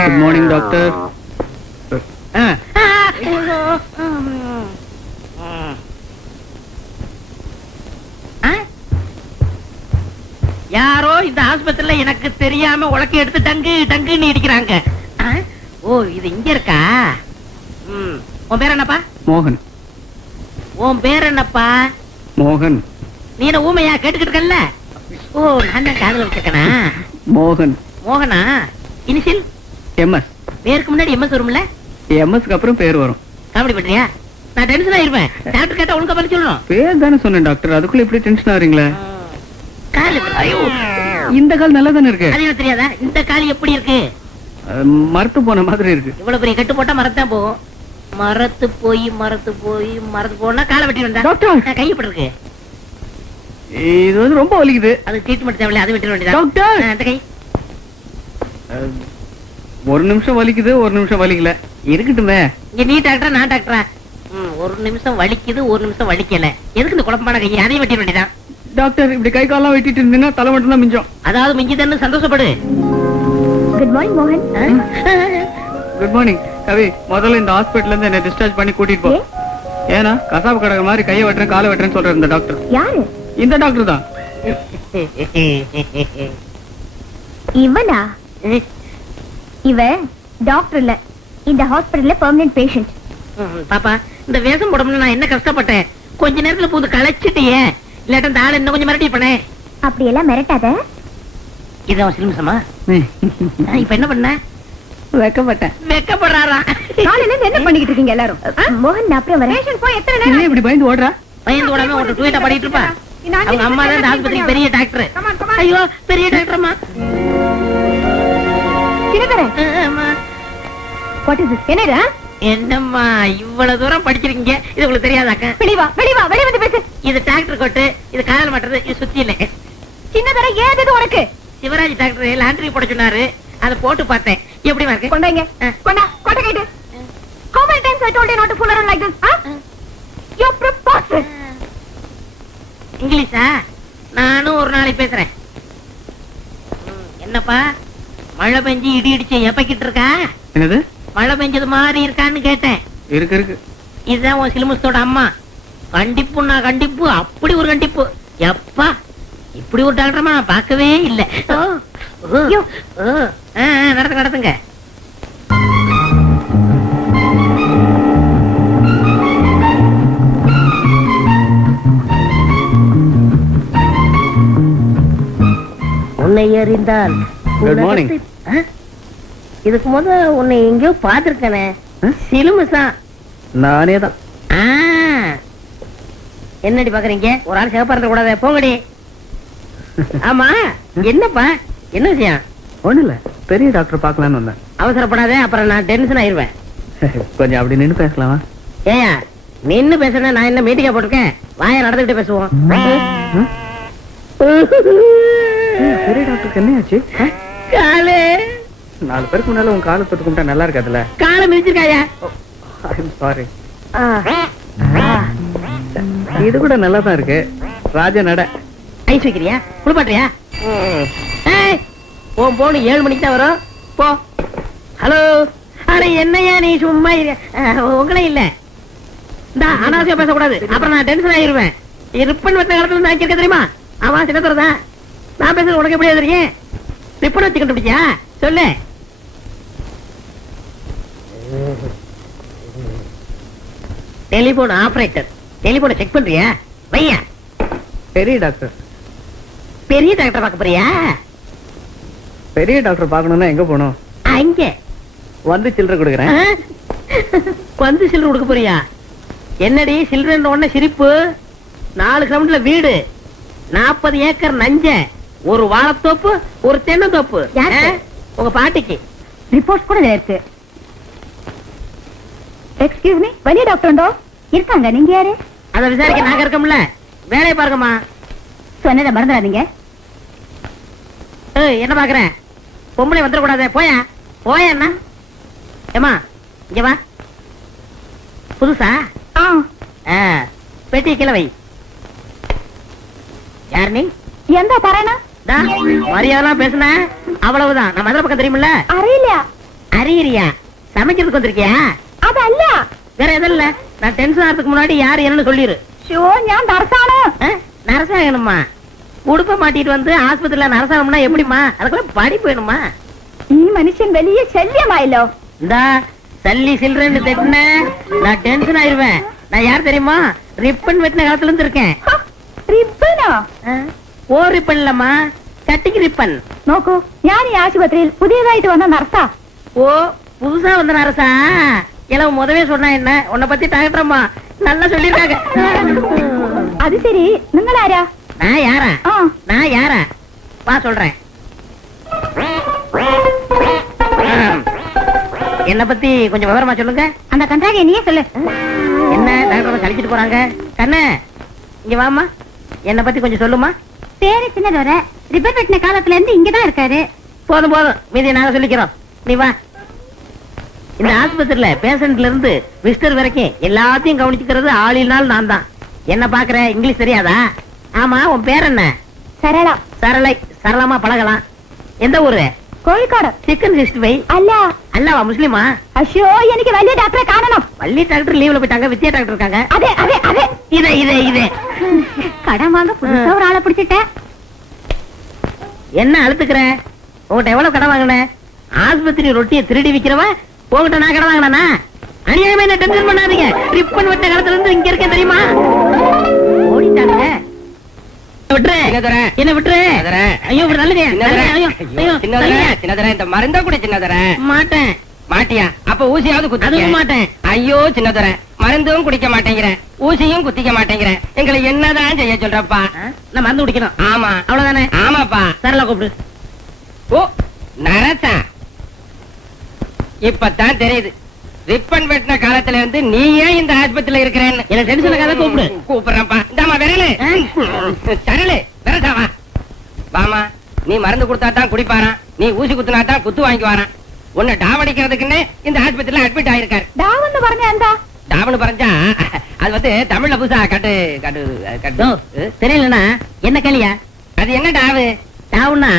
Good morning doctor. யாரோ இந்த ஆஸ்பத்திரியில எனக்கு தெரியாம உலக்க எடுத்து டங்கு டங்குன்னு இடிக்கிறாங்க. ஓ இது இங்க இருக்கா? உன் பேர் என்னப்பா? மோகன். உன் பேர் என்னப்பா? மோகன். நீ என்ன ஊமையா கேட்டுக்கிட்டு இருக்கல்ல? ஓ நான் தான் காதுல வச்சிருக்கனா? மோகன். மோகனா? Initial MS. பேருக்கு முன்னாடி எம்எஸ் வரும்ல? எம்எஸ்க்கு அப்புறம் பேர் வரும். காமெடி பண்றியா? நான் டென்ஷன் ஆயிருவேன். டாக்டர் கேட்டா ஒழுங்கா பண்ணி சொல்லணும். பேர் தானே சொன்னேன் டாக்டர், அதுக்குள்ள இப்படி டென்ஷன் ஆறீங்களே? கால் ஐயோ, இந்த கால் நல்லா தானே இருக்கு. அது எனக்கு தெரியாதா? இந்த கால் எப்படி இருக்கு? மரத்து போன மாதிரி இருக்கு. இவ்வளவு பெரிய கட்டு போட்டா மரத்தான் போகும். மரத்து போய் போனா காலை வெட்டி வந்தா டாக்டர் கையப்பட்டிருக்கு. இது வந்து ரொம்ப வலிக்குது. அது ட்ரீட்மெண்ட் தேவையில்ல, அது வெட்ட வேண்டியதா? டாக்டர் அந்த கை ஒரு நிமிஷம் வலிக்குது, ஒரு நிமிஷம் வலிக்கல. இருக்கட்டுமே. இங்க நீ டாக்டரா நான் டாக்டரா? ஒரு நிமிஷம் வலிக்குது, ஒரு நிமிஷம் வலிக்கல. எதுக்கு இந்த குழப்பமான கை? அதையும் வெட்ட வேண்டியதான். டாக்டர் இப்படி கை காலெல்லாம் வெட்டிட்டு இருந்தீங்கன்னா தலை மட்டும் தான் மிஞ்சம். அதாவது மிஞ்சிதன்னு சந்தோஷப்படு. குட் மார்னிங் மோகன். குட் மார்னிங் கவி. முதல்ல இந்த ஹாஸ்பிடல்ல இருந்து என்ன டிஸ்சார்ஜ் பண்ணி கூட்டிட்டு போ. ஏன்னா கசாப்பு கடை மாதிரி கையை வெட்டுறேன் காலை வெட்டுறேன்னு சொல்ற இந்த டாக்டர். யாரு? இந்த டாக்டர் தான். இவனா? இவ டாக்டர் இல்ல, இந்த ஹாஸ்பிடல்ல பெர்மனன்ட் பேஷண்ட். பாப்பா இந்த வேஷம் போடணும்னு நான் என்ன கஷ்டப்பட்டேன். கொஞ்ச நேரத்துல போது களைச்சிட்டியே. இல்லாட்ட இந்த ஆள் இன்னும் கொஞ்சம் மிரட்டி பண்ணேன். அப்படி எல்லாம் மிரட்டாத. இதான் சிலிமசமா? இப்ப என்ன பண்ண? வெக்கப்பட்டேன். வெக்கப்படுறாரா? காலையில இருந்து என்ன பண்ணிக்கிட்டு இருக்கீங்க எல்லாரும்? மோகன் நான் அப்புறம் வரேன். பேஷண்ட் போய் எத்தனை நேரம் இப்படி பயந்து ஓடுறா? பயந்து ஓடாம ஒரு ட்வீட்டா பாடிட்டு இருப்பா. அவங்க அம்மா தான் இந்த ஆஸ்பத்திரிக்கு பெரிய டாக்டர். ஐயோ பெரிய டாக்டர் அம்மா. சின்னதரன் வாட் இஸ் திஸ்? என்னடா? என்னம்மா இவ்வளவு தூரம் படிச்சிருக்கீங்க, இது உங்களுக்கு தெரியாதாக்க? வெளிவா வெளிவா வெளிய வந்து பேசு. இது டாக்டர் கோட்டு, இது காதல் மாட்டுறது, இது சுத்தி இல்ல. சின்னதரன் ஏன் இது உனக்கு? சிவராஜ் டாக்டர் லாண்டரி போட சொன்னாரு, அதை போட்டு பார்த்தேன். எப்படி இருக்கு? கொண்டாங்க கொண்டா கொண்ட guide. How many times I told you not to fool around like this? Huh? You're preposterous. இங்கிலீஷா? நானும் ஒரு நாளைக்கு பேசுறேன். என்னப்பா மழை பெஞ்சு இடி இடிச்சு எப்பக்கிட்டு இருக்கா? என்னது? மழை பெஞ்சது மாதிரி இருக்கான்னு கேட்டேன். இருக்கு இருக்கு. இதுதான் உன் சிலிமஸோட அம்மா. கண்டிப்புன்னா கண்டிப்பு, அப்படி ஒரு கண்டிப்பு. எப்பா இப்படி ஒரு டாக்டரமா நான் பார்க்கவே இல்லை. நடத்துங்க நடத்துங்க. உன்னை அறிந்தால் குட் மார்னிங். இதுக்கு முத உன்னை எங்கேயோ பாத்துருக்கனே. சிலுமசா? நானே தான். என்னடி பாக்குறீங்க? ஒரு ஆள் சேப்பா இருக்க கூடாது, போங்கடி. ஆமா என்னப்பா என்ன விஷயம்? ஒண்ணு இல்ல, பெரிய டாக்டர் பாக்கலான்னு வந்தேன். அவசரப்படாத, அப்புறம் நான் டென்ஷன் ஆயிருவேன். கொஞ்சம் அப்படி நின்று பேசலாமா? ஏயா நின்னு பேசுறேன், நான் என்ன மீட்டிங்கா போட்டிருக்கேன்? வாய நடந்துகிட்டு பேசுவோம். பெரிய டாக்டருக்கு என்ன ஆச்சு? காலு 4 பேருக்கு முன்னால உன் காலை தொட்டு கும்பிட்டா நல்லா இருக்காதுல்ல? காலை மிதிச்சிருக்காயா? சாரி. இது கூட நல்லா தான் இருக்கு. ராஜா நட. ஐஸ் வைக்கிறியா? குளிப்பாட்டியா? உன் போன் 7 மணிக்கு தான் வரும். போ. ஹலோ. அட என்னையா நீ சும்மா உங்களே இல்ல. இந்த அனாவசியா பேசக்கூடாது, அப்புறம் நான் டென்ஷன் ஆயிருவேன். ரிப்பன் வச்ச காலத்துல நான் கேட்க தெரியுமா? அவன் சின்னத்துறதான். நான் பேசுறது உனக்கு எப்படியா தெரியும்? ரிப்பன் வச்சு கண்டுபிடிச்சா சொல்லு. Telephone operator. டெலிபோனை செக் பண்றியா? வையா. பெரிய டாக்டர். பெரிய டாக்டர் பார்க்க போறியா? பெரிய டாக்டர் பார்க்கணும்னா எங்க போகணும்? அங்க வந்து சில்லறை கொடுக்குறேன். வந்து சில்லறை கொடுக்க போறியா? என்னடி சில்லறை உடனே சிரிப்பு? 4 கிலோமீட்டர்ல வீடு, 40 ஏக்கர் நஞ்ச, ஒரு வாழைத்தோப்பு, ஒரு தென்னந்தோப்பு. உங்க பாட்டிக்கு ரிப்போர்ட் கூட இருக்கு. எக்ஸ்கியூஸ் மீ, வெளிய டாக்டர் உண்டோ? இருக்காங்க. நீங்க யாரு? அத விசாரிக்க நாங்க இருக்கோம்ல, வேலையை பாருங்கம்மா. சொன்னதை மறந்துடாதீங்க. என்ன பாக்குறேன்? பொம்பளை வந்துடக்கூடாது. போயா போயண்ணா. ஏமா இங்க வா. புதுசா? பெட்டி கீழே வை. யார் நீ? எந்த பரணா? மரியாதை பேசுன அவ்வளவுதான். நான் மதுரை பக்கம் தெரியுமில்ல? அறியலையா? அறியறியா சமைக்கிறதுக்கு வந்திருக்கியா? അതല്ല. வேற எதுவும் இல்ல. நான் டென்ஷன் ஆகிறதுக்கு முன்னாடி யார் என்னன்னு சொல்லிரு. ഷോ ഞാൻ നർസാണ്. நரசாயணுமா? உடுப்ப மாட்டிட்டு வந்து ஆஸ்பத்திரியில நரசாயணும்னா எப்படிமா? அதுக்கெல்லாம் படிப்பு வேணுமா? ഈ മനുഷ്യൻ വലിയ ശല്യമായല്ലോ. இந்தா சல்லி சில்றன்னு திட்டின நான் டென்ஷன் ஆயிருவேன். நான் யார் தெரியுமா? ரிப்பன் வெட்டின காலத்துல இருந்து இருக்கேன். റിപ്പനോ? ஓ ரிப்பன் இல்லம்மா, கட்டிக்கு ரிப்பன். നോക്കൂ, ഞാൻ ഈ ആശുപത്രിയിൽ പുതിയതായിട്ട് വന്ന നർസാ. ஓ புதுசா வந்த நரசா? எல்லாம் முதவே சொன்னா என்ன? உன்னை பத்தி டாக்டரம்மா நல்லா சொல்லிருக்காங்க. അത് ശരി, നിങ്ങൾ ആരാ? நான் யாரா? ആ, நான் யாரா? வா சொல்றேன். என்ன பத்தி கொஞ்சம் விவரமா சொல்லுங்க. அந்த கண்டாக நீயே சொல்லு. என்ன டாக்டர் கழிச்சிட்டு போறாங்க? கண்ணு இங்க வாமா, என்ன பத்தி கொஞ்சம் சொல்லுமா. பேரு சின்னதோர, ரிப்பன் வெட்டின காலத்துல இருந்து இங்கதான் இருக்காரு. போதும் போதும், மீதி நாங்க சொல்லிக்கிறோம். நீ வா. இந்த ஆஸ்பத்திரியில பேஷண்ட்ல இருந்து விசிட்டர் வரைக்கும் எல்லாத்தையும் கவனிச்சுக்கிறது ஆளினால் நான் தான். என்ன பாக்குற, இங்கிலீஷ் தெரியாதா? ஆமா, உன் பேர் என்ன? சரளா. சரளை. சரளமா பழகலாம். எந்த ஊரு? കോഴിക്കോട്. சிக்கன் 65. അല്ല. அல்லவா முஸ்லிமா? അശ്ശോ, എനിക്ക് വലിയ ഡോക്ടറെ കാണണം. வள்ளி டாக்டர் லீவ்ல போயிட்டாங்க, வித்யா டாக்டர் இருக்காங்க. അതെ അതെ അതെ. இதே இதே இதே கடன் வாங்க புதுசா ஒரு ஆளை பிடிச்சிட்டேன். என்ன அழுத்துக்கிற? உங்ககிட்ட எவ்வளவு கடன் வாங்கின? ஆஸ்பத்திரி ரொட்டியை திருடி விக்கிறவன் உங்ககிட்ட நான் கடன் வாங்கினா? அநியாயமா என்ன டென்ஷன் பண்ணாதீங்க. ரிப்பன் வெட்ட காலத்துல இருந்து இங்க இருக்கேன் தெரியுமா? ஓடிட்டாங்க. விட்டுரு என்ன விட்டுரு. ஐயோ இப்படி நல்லது. சின்னதர இந்த மருந்த கூட சின்னதர மாட்டேன். மாட்டியா? அப்ப ஊசியாவது அதுவும் குத்தி மாட்டேன். ஐயோ சின்னதர மருந்தும் குடிக்க மாட்டேங்கிறேன், ஊசியும் குத்திக்க மாட்டேங்கிறேன். எங்களை என்னதான் செய்ய சொல்றப்பா? நான் மருந்து குடிக்கணும். ஆமா அவ்வளவுதானே? ஆமாப்பா. சரளா கூப்பிடு. ஓ நரசா, இப்பதான் தெரியுது ரிப்பன் வெட்டின காலத்துல இருந்து நீ ஏன் இந்த ஆஸ்பத்திரியில இருக்கிறேன்னு. என்ன டென்ஷன் ஆகாத கூப்பிடு. கூப்பிடுறப்பா. இந்தாமா விரலு. சரலு விரட்டாவா. வாமா, நீ மருந்து கொடுத்தா தான் குடிப்பாரான், நீ ஊசி குத்துனா தான் குத்து வாங்கி வாரான். உன்னை டாவடிக்கிறதுக்குன்னு இந்த ஆஸ்பத்திரியில அட்மிட் ஆயிருக்காரு. ഡാവെന്ന് പറഞ്ഞ എന്താ? டாவனு பறஞ்சா அது வந்து தமிழ்ல புதுசா கட்டு கட்டு கட்டு. தெரியலனா என்ன கேளியா? அது என்ன டாவு? டாவுனா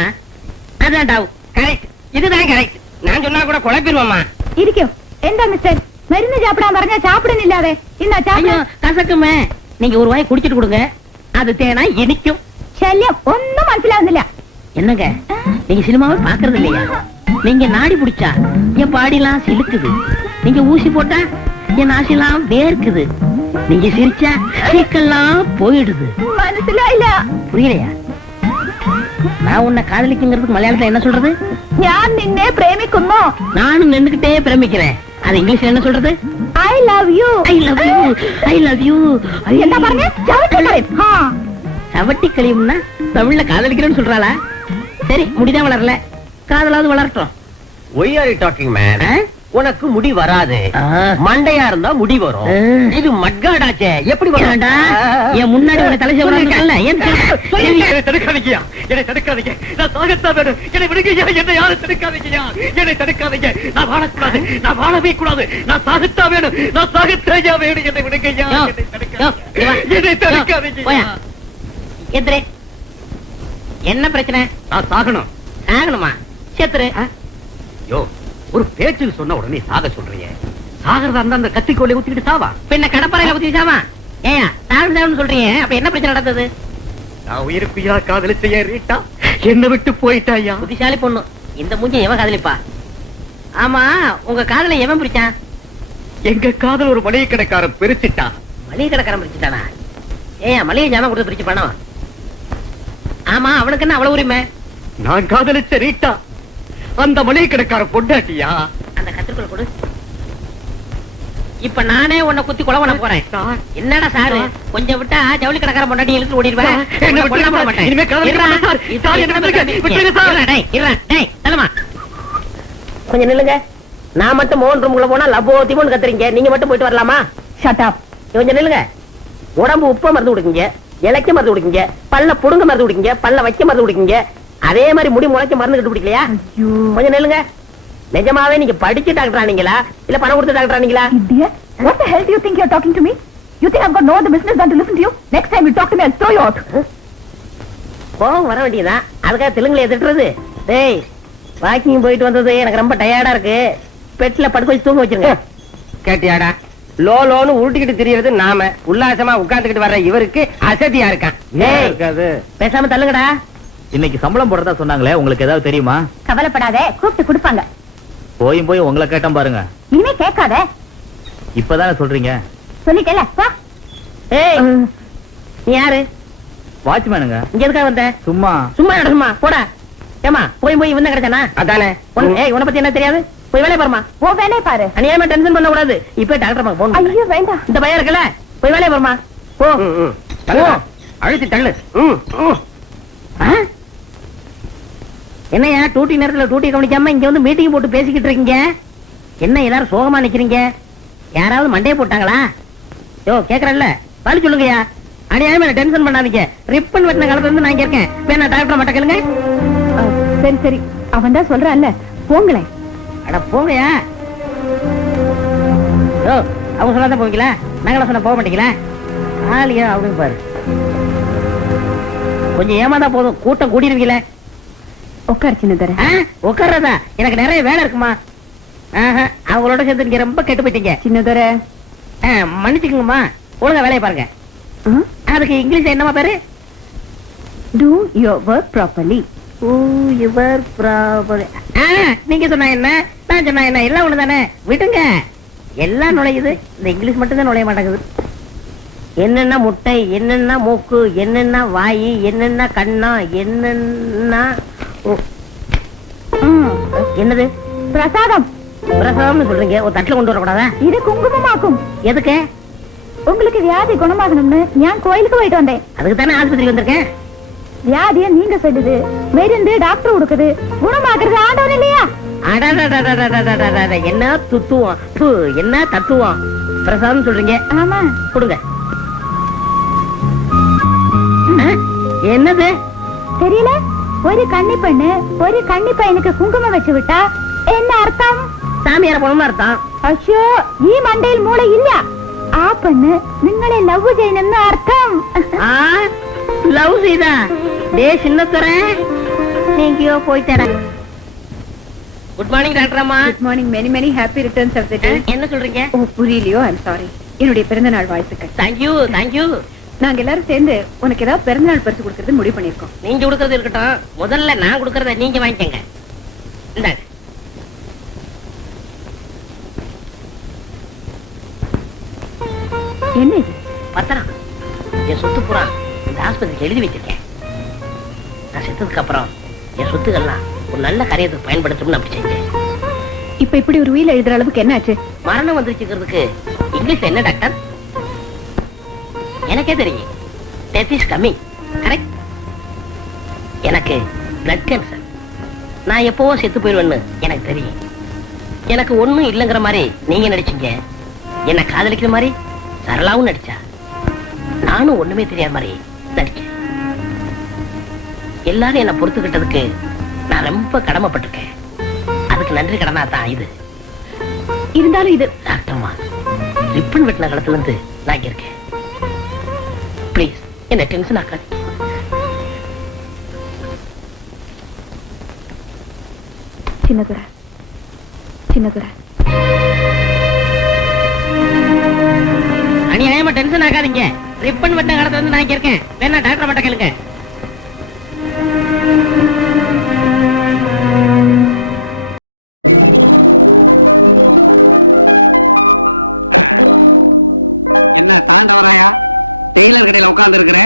அதான் டாவு. கரெக்ட், இதுதான் கரெக்ட். நான் சொன்னா கூட குழப்பிடுவோமா. ഇരിക്കും. എന്താ മിസ്റ്റർ, മരുന്ന് ചാപ്പിടാൻ പറഞ്ഞാ ചാപ്പിടുന്നില്ലാതെ ഇന്നാ ஐயோ ചാപ്പിടാ. கசக்குமே. நீங்க ஒரு வாய் குடிச்சிட்டு கொடுங்க, அது தேனா இனிக்கும். ശല്യം ഒന്നും മനസ്സിലാവുന്നില്ല. என்னங்க நீங்க சினிமாவை பாக்குறது இல்லையா? நீங்க நாடி பிடிச்சா என் பாடிலாம் சிலுக்குது, நீங்க ஊசி போட்டா என் ஆசையெல்லாம் வேர்க்குது, நீங்க சிரிச்சா சீக்கெல்லாம் போயிடுது. മനസ്സിലായില്ല. புரியலையா? நான் உன்னை காதலிக்குங்கிறதுக்கு மலையாளத்துல என்ன சொல்றது? ഞാൻ നിന്നെ പ്രേമിക്കുന്നു. நானும் நின்னுகிட்டே பிரமிக்கிறேன். அது இங்கிலீஷ்ல என்ன சொல்றது? I love you. I love you, I love you. എന്താ പറഞ്ഞേ? ചവിട്ടിക്കളയും. ആ. சவட்டி கழியும்னா தமிழ்ல காதலிக்கிறேன்னு சொல்றாளா? சரி, முடிதான் வளரல, காதலாவது வளரட்டும். Why are you talking, man? உனக்கு முடி வராது, ஆ. மண்டையா இருந்தா முடி வரும். ஆ. இது மட்காடாச்சே, எப்படி ஏன்டா, என் முன்னாடி உன்னை தலை செய்யல. ஏன் தடுக்காதீங்க, என்னை தடுக்காதீங்க. நான் சாகத்தான் வேணும். என்னை விடுங்கய்யா, என்னை யாரும் தடுக்காதீங்கய்யா. என்னை தடுக்காதீங்க. நான் வாழக்கூடாது, நான் வாழவே கூடாது. நான் சாகத்தான் வேணும், நான் சாகத்தான் வேணும். என்னை விடுங்கய்யா, என்னை தடுக்காதீங்க. எத்திரே, என்ன பிரச்சனை? நான் சாகணும். ஆகணுமா? செத்துரு. யோ, ஒரு பேச்சில் சொன்ன உடனே சாக சொல்றீங்க. சாகரதா இருந்தா அந்த கத்திக்கோலை ஊத்திக்கிட்டு சாவா. பின்ன கடப்பறையில பத்தி சாமா? ஏயா சாகு சாகுன்னு சொல்றீங்க, அப்ப என்ன பிரச்சனை நடந்தது? நான் உயிருப்பியா காதலிச்ச ரீட்டா என்ன விட்டு போயிட்டாயா. புத்திசாலி பொண்ணு. இந்த மூஞ்சி எவன் காதலிப்பா? ஆமா, உங்க காதலை எவன் பிடிச்சான்? எங்க காதல் ஒரு மளிகை கடைக்காரன் பிரிச்சுட்டான். மளிகை கடைக்காரன் பிடிச்சிட்டானா? ஏயா மளிகை ஜாமான் கொடுத்து பிடிச்சு பணம்? ஆமா, அவனுக்கு என்ன அவ்வளவு உரிமை? நான் காதலிச்ச ரீட்டா அந்த மளிகை கடைக்காரன் பொண்டாட்டியா. அந்த கத்திரிக்கோல் கொடு. இப்ப நானே உன்னை குத்தி கொலை பண்ண போறேன். என்னடா சாரு, கொஞ்சம் விட்டா ஜவுளி கடைக்கார பொண்டாட்டி இழுத்து ஓடிடுவேன். என்ன விட்டுருங்க சார். இனிமே காதலிக்க மாட்டேன் சார். சார், என்ன விட்டுருங்க சார். கொஞ்சம் நில்லுங்க. நான் மட்டும் மோகன் ரூம்குள்ள போனா லப்போ திமோன்னு கத்துறீங்க, நீங்க மட்டும் போயிட்டு வரலாமா? Shut up. கொஞ்சம் நில்லுங்க. உடம்பு உப்ப மருந்து குடிக்கீங்க, இலைக்க மருந்து குடிக்கீங்க, பல்ல புடுங்க மருந்து குடிக்கீங்க, பல்ல வைக்க மருந்து குடிக்கீங்க. அதே மாதிரி முடி முளைக்க மருந்து கட்டு குடிக்கலையா? கொஞ்சம் நில்லுங்க. நிஜமாவே நீங்க படிச்சு டாக்டர் ஆனீங்களா இல்ல பணம் கொடுத்து doctor ஆனீங்களா? Idiot. What the hell do you think you're talking to me? You think I've got no other business than to listen to you? Next time you talk to me, I'll throw you out. கோவம் வர வேண்டியதான், அதுக்காக தெலுங்குல எதிர்றது. டேய், walking போயிட்டு வந்தது எனக்கு ரொம்ப டயர்டா இருக்கு. பெட்ல படுக்க வச்சு தூங்க வச்சிருங்க. கேட்டியாடா? லோன்னு உருட்டிக்கிட்டு தெரியறது நாம, உல்லாசமா உட்கார்ந்துக்கிட்டு வர்ற இவருக்கு அசதியா இருக்கான். ஏய், இருக்காது. பேசாம தள்ளுங்கடா. இன்னைக்கு சம்பளம் போடுறதா சொன்னாங்களே, உங்களுக்கு ஏதாவது தெரியுமா? கவலைப்படாத, கூப்பிட்டு கொடுப்பாங்க. போய் உங்களை கேட்டேன் பாருங்க. இனிமே கேட்காத. இப்பதானே சொல்றீங்க. சொல்லிட்டல. ஏய், நீ யாரு? வாட்ச்மேனுங்க. இங்க எதுக்காக வந்த? சும்மா சும்மா சும்மா போடா. ஏமா போய் இவன் கிடைச்சானா? அதானே. ஏய், உன்னை பத்தி என்ன தெரியாது? போய் வேலையை பாருமா. ஓ வேலையை பாரு. அநியாயமா டென்ஷன் பண்ண கூடாது. இப்ப டாக்டர் போன். ஐயோ வேண்டாம். இந்த பையன் இருக்குல்ல, போய் வேலையை பாருமா. போ. அழுத்தி தள்ளு. என்னையா டூட்டி நேரத்துல டூட்டி கவனிக்காம இங்க வந்து மீட்டிங் போட்டு பேசிக்கிட்டு இருக்கீங்க? என்ன எல்லாரும் சோகமா நிக்கிறீங்க? யாராவது மண்டையை போட்டாங்களா? யோ கேக்குறல்ல, பாலி சொல்லுங்கயா. அநியாயமா டென்ஷன் பண்ணாதீங்க. ரிப்பன் வெட்டின காலத்துல இருந்து நான் இங்க இருக்கேன். வேணா டாக்டர் மட்டும் கேளுங்க. சரி சரி, அவன் தான் சொல்றான்ல, போங்களேன். அட போங்கயா. யோ, அவங்க சொல்லாதான் போவீங்களா? நாங்கள சொன்ன போக மாட்டீங்களா? ஆளியா அவங்க பாரு. கொஞ்சம் ஏமாந்தா போதும், கூட்டம் கூடிருவீங்களே. உட்கார் சின்னதர. உட்கார்றதா? எனக்கு நிறைய வேலை இருக்குமா. அவங்களோட சேர்ந்து நீங்க ரொம்ப கெட்டு போயிட்டீங்க. சின்னதர மன்னிச்சுக்கோங்கம்மா, ஒழுங்கா வேலையை பாருங்க. அதுக்கு இங்கிலீஷ் என்னமா பேரு? Do your work properly. நீங்க சொன்னா என்ன, நான் சொன்னா என்ன, எல்லாம் ஒண்ணுதானே. விடுங்க, எல்லாம் நுழையுது. இந்த இங்கிலீஷ் மட்டும் தான் நுழைய மாட்டேங்குது. என்னென்ன முட்டை, என்னென்ன மூக்கு, என்னென்ன வாய், என்னென்ன கண்ணா, என்னென்ன என்னது பிரசாதம். பிரசாதம்னு சொல்றீங்க, ஒரு தட்டுல கொண்டு வரக்கூடாதா? இது குங்குமமாக்கும். எதுக்கு? உங்களுக்கு வியாதி குணமாகணும்னு நான் கோயிலுக்கு போயிட்டு வந்தேன். அதுக்கு தானே ஆஸ்பத்திரி வந்திருக்கேன். வியாதிய நீங்க சொல்லுது, மருந்து டாக்டர் கொடுக்குது, குணமாக்குறது ஆண்டவர் இல்லையா? என்ன துத்துவம், என்ன தத்துவம். பிரசாதம் சொல்றீங்க, ஆமா கொடுங்க. என்னது தெரியல? ஒரு கன்னி பெண்ணு ஒரு கன்னி பையனுக்கு குங்குமம் வச்சு விட்டா என்ன அர்த்தம்? சாமியார போனோம்னு அர்த்தம். அச்சோ, ஈ மண்டையில் மூளை இல்ல. ஆ பெண்ணு നിങ്ങളെ லவ் ചെയ്യണമെന്ന് அர்த்தம். லவ் செய்தா? டே சின்னத்துற, நீங்கயோ போயிட்டற. குட் மார்னிங் டாக்டர் அம்மா. Good morning. many many happy returns of the day. என்ன சொல்றீங்க? ஓ புரியலையோ, ஐம் சாரி. என்னுடைய பிறந்த நாள் வாழ்த்துக்கள். Thank you thank you. நாங்க எல்லாரும் சேர்ந்து உனக்கு ஏதாவது பிறந்த நாள் பரிசு கொடுக்கறது முடிவு பண்ணிருக்கோம். நீங்க கொடுக்கறது இருக்கட்டும், முதல்ல நான் கொடுக்கறத நீங்க வாங்கிக்கங்க. இந்தாங்க. என்ன இது? பத்திரம். என் சொத்து பூரா இந்த ஆஸ்பத்திரிக்கு எழுதி வச்சிருக்கேன். நான் செத்ததுக்கு அப்புறம் என் சொத்துக்கள்லாம் ஒரு நல்ல காரியத்துக்கு பயன்படுத்தணும்னு அப்படி செஞ்சேன். இப்ப இப்படி ஒரு உயில எழுதுற அளவுக்கு என்ன ஆச்சு? மரணம் வந்துருச்சுக்கிறதுக்கு இங்கிலீஷ்ல என்ன டாக்டர்? எனக்கே தெரியும். Death is coming. கரெக்ட். எனக்கு பிளட் கேன்சர். நான் எப்பவோ செத்து போயிடுவேன்னு எனக்கு தெரியும். எனக்கு ஒண்ணும் இல்லைங்கிற மாதிரி நீங்க நடிச்சீங்க. என்ன காதலிக்கிற மாதிரி சரளாவும் நடிச்சா. நானும் ஒண்ணுமே தெரியாத மாதிரி நடிச்சேன். எல்லாரும் என்ன பொறுத்துக்கிட்டதுக்கு நான் ரொம்ப கடமைப்பட்டிருக்கேன். அதுக்கு நன்றி கடனா தான் இது. இருந்தாலும் இது டாக்டர்மா, ரிப்பன் வெட்டின காலத்துல இருந்து நான் இங்க இருக்கேன். ப்ளீஸ் என்ன டென்ஷன் ஆக்காது. சின்னதுரை சின்னதுரை அநியாயமா டென்ஷன் ஆகாதீங்க. ரிப்பன் வெட்ட காலத்துல இருந்து நான் இங்க இருக்கேன். வேணா டாக்டர் மட்டும் கேளுங்க. என்ன தாண்டவராயா, டெய்லர் கடையில உட்கார்ந்து இருக்கிற,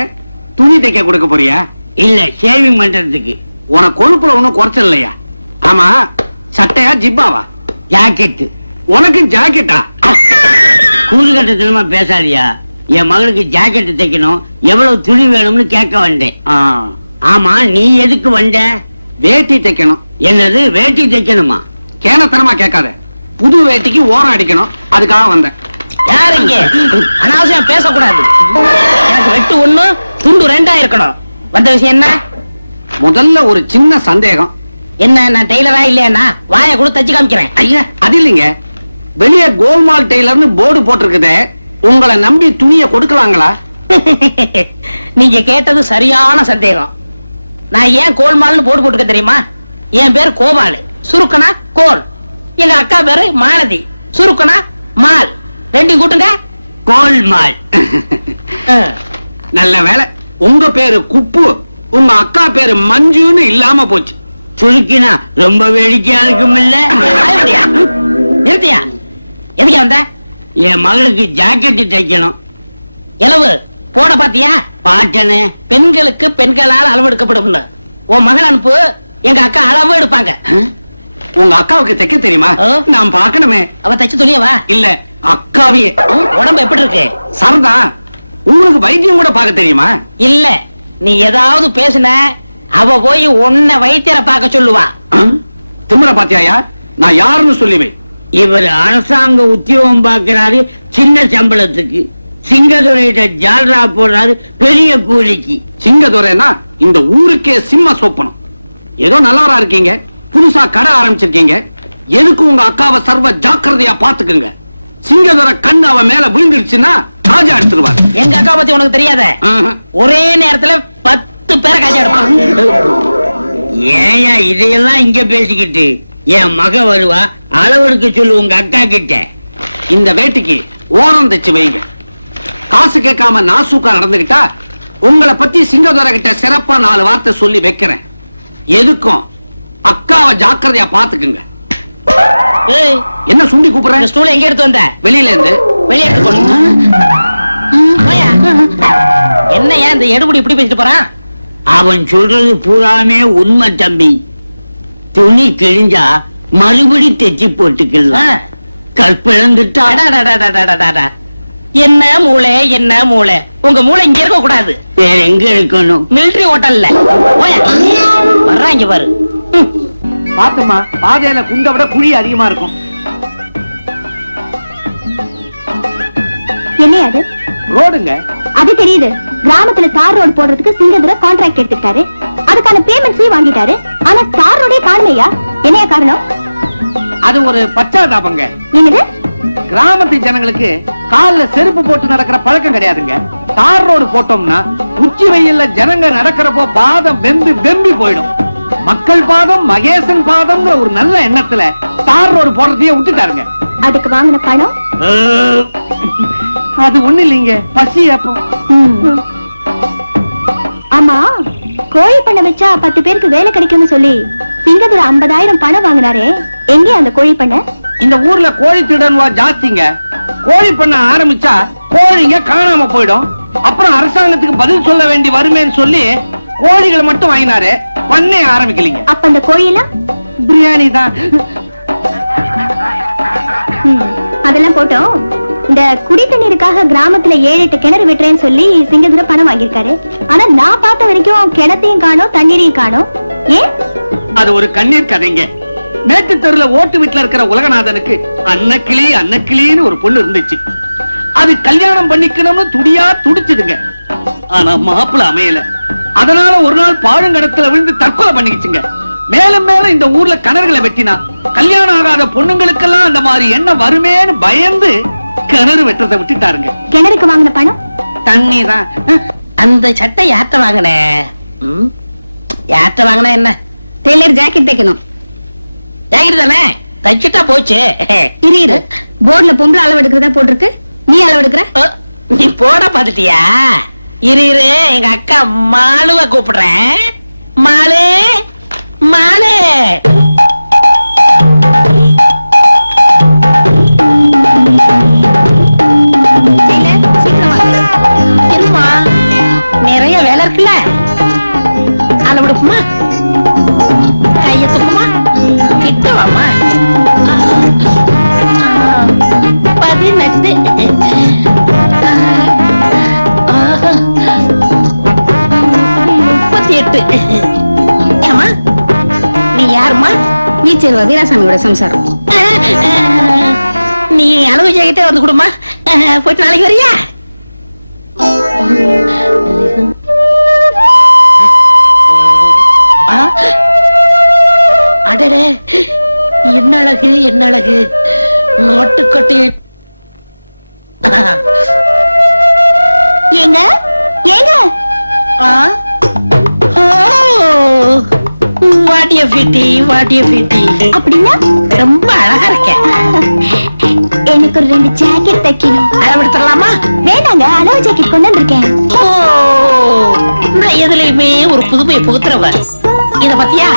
துணி தைக்க கொடுக்க போறியா? இல்ல, ஷேவிங் பண்றதுக்கு. உனக்கு கொழுப்புல ஒண்ணும் குறைச்சல் இல்லையா? ஆமா, சட்டையா ஜிப்பாவா? ஜாக்கெட். உனக்கு ஜாக்கெட்டா? கூறுகட்டத்தனமா பேசாதியா. என் மகளுக்கு ஜாக்கெட் தைக்கணும், எவ்வளவு துணி வேணும்னு கேட்க வந்தேன். ஆமா, நீ எதுக்கு வந்த? வேட்டி தைக்கணும். என்னது வேட்டி தைக்கணுமா? கேனத்தனமா கேட்காத. புது வேட்டிக்கு ஓரம் அடிக்கணும், அதுக்காக வந்தேன். யார் இங்க? அனாவசியம் பேசக்கூடாது. எனக்கு வெட்டு ஒண்ணு துண்டு ரெண்டா இருக்கணும். வந்த விஷயம் என்ன? முதல்ல ஒரு சின்ன சந்தேகம். என்ன, நான் டெய்லரா இல்லையா? வாயை கூட தச்சு காமிக்கிறேன். ஐயா, அது இல்லைங்க. வெளியே கோல்மால் டெய்லர்னு போர்டு போட்டிருக்குதே, உங்களை நம்பி துணியை கொடுக்கலாங்களா? நீங்க கேட்டது சரியான சந்தேகம். நான் ஏன் கோல்மால்னு போட்டு போட்டுக்க தெரியுமா? என் பேர் கோபாலு. சுருக்கனா கோல். எங்க அக்கா பேரு மாலதி, சுருக்கனா மால். ரெண்டையும் கூட்டுங்க. கோல்மால். நல்ல வேலை உங்க பேரு குப்பு, உங்க அக்கா பேரு மஞ்சுன்னு இல்லாம போச்சு. சுருக்கினா ரொம்ப வேடிக்கையா இருக்கும் இல்ல? நிறுத்தியா? எதுக்கு வந்த? என் மகளுக்கு ஜாக்கெட் தைக்கணும். எலவு போட பாத்தியா? பாட்டனே. பெண்களுக்கு பெண்களால் அளவு எடுக்கப்படும். உன் மகள் அனுப்பு, எங்க அக்கா அளவு எடுப்பாங்க. உங்க அக்காவுக்கு தைக்க தெரியுமா? நான் பார்க்கணுமே. அவ தச்சு துணியவா? இல்ல அக்காவியே. உடம்பு எப்படி இருக்கு? சரதா, உங்களுக்கு வைத்தியம் கூட பார்க்க தெரியுமா? இல்ல, நீ ஏதாவது பேசுன அவ போய் உன்னை வைத்தியரை பார்க்க சொல்லுவா. திமுற பாத்தியாயா? நான் யாருன்னு சொல்லுவேன். இவர் அரசாங்க உத்தியோகம் பார்க்கிறாரு சின்ன சம்பளத்துக்கு. சிங்கதுரையிட்ட ஜால்ரா போடுறாரு பெரிய கூலிக்கு. சிங்கதுரைனா இந்த ஊருக்கே சிம்ம சொப்பனம். ஏதோ நல்லாரா இருக்கீங்க, புதுசா கடை ஆரம்பிச்சிருக்கீங்க. எதுக்கு உங்க அக்காவை சர்வ ஜாக்கிரதையா பாத்துக்குங்க. சிங்கதுரை கண்ணு அவ மேல விழுந்துருச்சுன்னா ராஜா எடுத்துருவார். எங்க அக்கா பத்தி உனக்கு தெரியாத? ஒரே நேரத்துல 10 பேரை காய்ச்சா எடுப்பான். ஏயா இதையெல்லாம் இங்க பேசிக்கிட்டு? என் மக வருவா, அளவெடுக்க சொல்லு உங்க அக்கா கிட்ட. இந்த வேட்டிக்கு ஓரம் தைச்சு வைங்க. காசு கேட்காம நாசூக்கா நடந்துகிட்டா உங்களை பத்தி சிங்கதுரை கிட்ட சிறப்பா 4 வார்த்தை சொல்லி வைக்கிறேன். எதுக்கும் அக்காவை ஜாக்கிரதையா பாத்துக்குங்க. ஏய், என்ன சுண்டி கூப்பிடுறேன்? இந்த ஸ்டூல் எங்க எடுத்து வந்த? வெளியில இருந்து. வெளியே எடுத்து போடு. என்னையா இந்த எடுபடி இப்படி பேசிட்டு போறான்? அவன் சொல்றது பூராமே உண்மை தம்பி. துணி கிழிஞ்சா மறுபடி தைச்சு போட்டுக்கலாம். கற்பிழந்துட்டா அடடடடடடடடா. என்ன மூளை, என்ன மூளை? உங்க மூளை இங்க இருக்க கூடாது. வேற எங்க இருக்கணும்? மிலிட்டரி ஹோட்டல்ல வர்றாங்க பாரு. பாத்துமா, பாதையில குண்டை விட குழி அதிகமா இருக்கும். என்ன அது? ரோடுங்க. அது தெரியுது. கிராமத்துல தார் ரோடு போடுறதுக்கு சிங்கதுரை கான்ட்ராக்ட் எடுத்துக்கிட்டாரு. அதுக்கான பேமெண்ட்ஸையும் வாங்கிட்டாரு. ஆனா தார் ரோடே காணலையா? என்னையா காரணம்? அது ஒரு பச்சாதாபங்க. என்னது? கிராமத்து ஜனங்களுக்கு கால்ல செருப்பு போட்டு நடக்கிற பழக்கம் கிடையாதுங்க. தார் ரோடு போட்டோம்னா உச்சி வெயில்ல ஜனங்க நடக்கிறப்போ பாதம் வெந்து வெம்பி போயிடும். மக்கள் பாதம் மகேசன் பாதம்ங்கிற ஒரு நல்ல எண்ணத்துல தார் ரோடு போடுறதையே விட்டுட்டாருங்க. அதுக்கு வாங்கின பணம்? அது ஒண்ணு இல்லைங்க, பசி அப்போ. ஆமா, கோழி பண்ண வச்சா 10 பேருக்கு வேலை கிடைக்கும்னு சொல்லி சிங்கதுரை 50,000 பணம் வாங்கினாரே, எங்க அந்த கோழி பண்ண? இந்த ஊர்ல கோழி திருடன்வா ஜாஸ்திங்க. கோழி பண்ண ஆரம்பிச்சா கோழிங்க காணாம போயிடும். அப்புறம் அரசாங்கத்துக்கு பதில் சொல்ல வேண்டி வருமேன்னு சொல்லி கோழிகளை மட்டும் வாங்கினாரு, பண்ணே ஆரம்பிக்கலீங்க. அப்ப அந்த கோழியெல்லாம் பிரியாணி தான். அதெல்லாம் போட்டோம். இந்த குடி தண்ணீருக்காக கிராமத்துல 7-8 கிணறு வெட்டுறேன்னு சொல்லி சிங்கதுரை பணம் வாங்கியிருக்காரு. ஆனா நான் பார்த்த வரைக்கும் கிணத்தையும் காணோம், தண்ணீரையும் காணோம். ஏன்? அது ஒரு கண்ணீர் கதைங்க. மேட்டு தெருல ஓட்டு வீட்டுல இருக்கிற உலகநாதனுக்கு அன்னக்கிளி அன்னக்கிளின்னு ஒரு பொண்ணு இருந்துச்சு. அது கல்யாணம் பண்ணிக்கணும்னு துடியா துடிச்சுதுங்க. ஆனா மாப்பிள அமையல. அதனால ஒரு நாள் பாழுங்கடத்துல விழுந்து தற்கொலை பண்ணிக்கிச்சுங்க. மேலும் மேலும் இந்த ஊர்ல கிணறுகளை வெட்டினா கல்யாணம் ஆகாத பொண்ணுங்களுக்கெல்லாம் அந்த மாதிரி என்ன வருமேன்னு பயந்து கிணறு வெட்டுறதை விட்டுட்டாருங்க. கிணறுக்கு வாங்கின பணம்? தண்ணி தான். அந்த சட்டை யார்ட்ட வாங்கின? யார்ட்ட வாங்கினா என்ன? டெய்லர் ஜாக்கெட் தைக்கணும். ஜாக்கெட் தானே, தச்சுட்டா போச்சு. இரு, போர்டுல பொம்பளை அளவு எடுக்கிறதா போட்டிருக்கு, நீ அளவு எடுக்கிற? நீ போட பாத்துட்டியா? இரு, எங்க அக்கா மாலுவ கூப்பிடுறேன். மாலு, மாலு. இருமா, நிறைய வேலை இருக்குல்ல. அளவு எடுப்புமா, கைய தூக்குமா, கிட்ட வாமா. 18 38. ஏமா, நீ யாருமா? நீச்சல் வீராசாமியோட சம்சாரம். நீ அளவு ஜாக்கெட்டே வந்து கொடுமா. போயிட்டு நாளைக்கு வரியா? அடடே, என்ன அழகு, என்ன அழகு! நாட்டுக்கொட்டை. ஏங்க ஏங்க வாடி வாட்டிய பிட்டி அப்படின்னா ரொம்ப அழகா இருக்கேன். எனக்கு ஒரு 2 ஜாக்கெட் தைக்கணும். அளவெடுத்துடலாமா? வேணாங்க, அளவு ஜாக்கெட் கொண்டு வந்திருக்கேன். ஓ, நான் எதுலயுமே ஒரு புதுமையை புகுத்துறவ. இத பத்தியா?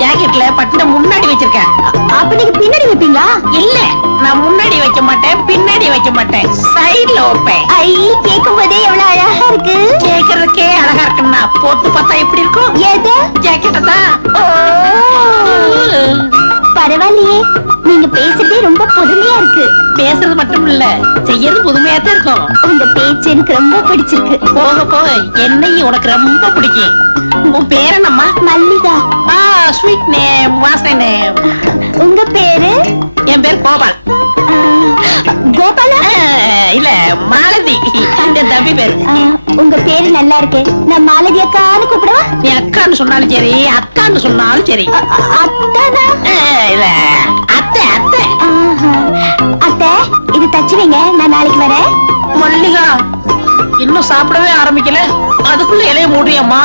ஜாக்கெட்ல பட்டனை முன்னாடி வச்சிருக்கேன். அப்ப நீங்க பின்னாடி வைப்பீங்களா? இல்ல, நான் முன்னாடி வைக்க மாட்டேன், பின்னாடி வைக்க மாட்டேன், சைடுல வைப்பேன். ஐ, கேட்கும் போதே எவ்வளவு அழகா இருக்கு. கேக்குறதுக்கே அழகா இருக்குன்னா போட்டு பார்த்தா எப்படி இருக்கும்? எது? ஜாக்கெட்ட தான். ஓ, பரவாயில்லையே, நீங்க பேசுறதே ரொம்ப புதுமையா இருக்கு. பேசுறது மட்டும் இல்ல, செய்யறது புதுமையா தான் இருக்கும். உங்க பேச்சு எனக்கு ரொம்ப பிடிச்சிருக்கு. போக போக என்னையும் உனக்கு ரொம்ப பிடிக்கும். உன் பேர் என்னம்மா? மல்லிகா. ஸ்வீட் நேம், வாசனை நேம். உங்க பேரு? என் பேர் கோபால். கோபாலா? இல்ல, மாலதி. என் தம்பி பேரு. உங்க பேரு நல்லா இருக்கு. நான் மாலதி அக்கான்னு கூப்பிடவா? நீ அக்கான்னு சொன்னாலும் சரி, அத்தான்னு சொன்னாலும் சரி. அத்தானா? இல்ல, அத்தை அத்தை. அத்தை, இது தச்சு வைங்க, நான் நாளைக்கு வரேன். மல்லிகா, இன்னும் சாப்பிடவே ஆரம்பிக்கல, அதுக்குள்ள இலைய மூடுறியம்மா.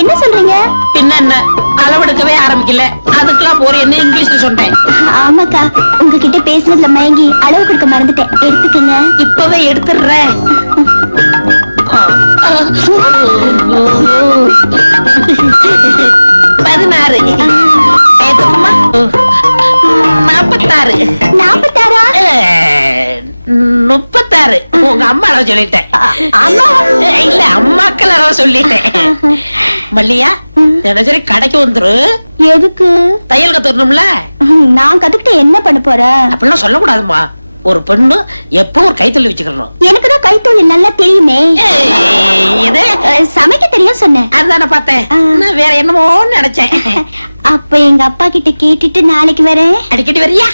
என்ன சொல்றீங்க? பின்ன என்ன, அளவெடுக்கவே ஆரம்பிக்கல, அதுக்கெல்லாம் போறேன்னு இங்கிலீஷ்ல சொன்னேன். ஆமாக்கா, உங்ககிட்ட பேசுனதுல மயங்கி அளவு கொடுக்க மறந்துட்டேன். எடுத்துக்கங்க. இப்பவே எடுத்துடுறேன். 16. ஏத்தம்மா. 46. 46? 36. உங்க அம்மா அளவு சொல்லிட்டேன். அம்மா? இல்ல, அம்மாக்கள் அளவு சொல்லிட்டேன். மல்லியா, தினசரி கடைக்கு வந்துரு. எதுக்கு? தையல் கத்துக்கணும்ல. நான் கத்துக்கிட்டு என்ன பண்ண போறேன்? அப்படிலாம் சொல்லக்கூடாதுமா. ஒரு பெண்ணு எப்போ ஒரு கைத்தொழில் வச்சுக்கணும். எனக்குதான் கைத்தொழில் நல்லா தெரியுமே. இது சமைக்க தெரியும் சொன்னேன். அதுதானே பார்த்தேன். நான் வேற என்னமோ நினைச்சேன். அப்ப எங்க அப்பா கிட்ட கேட்டுட்டு நாளைக்கு வரேன். அடிக்கடி வரியா?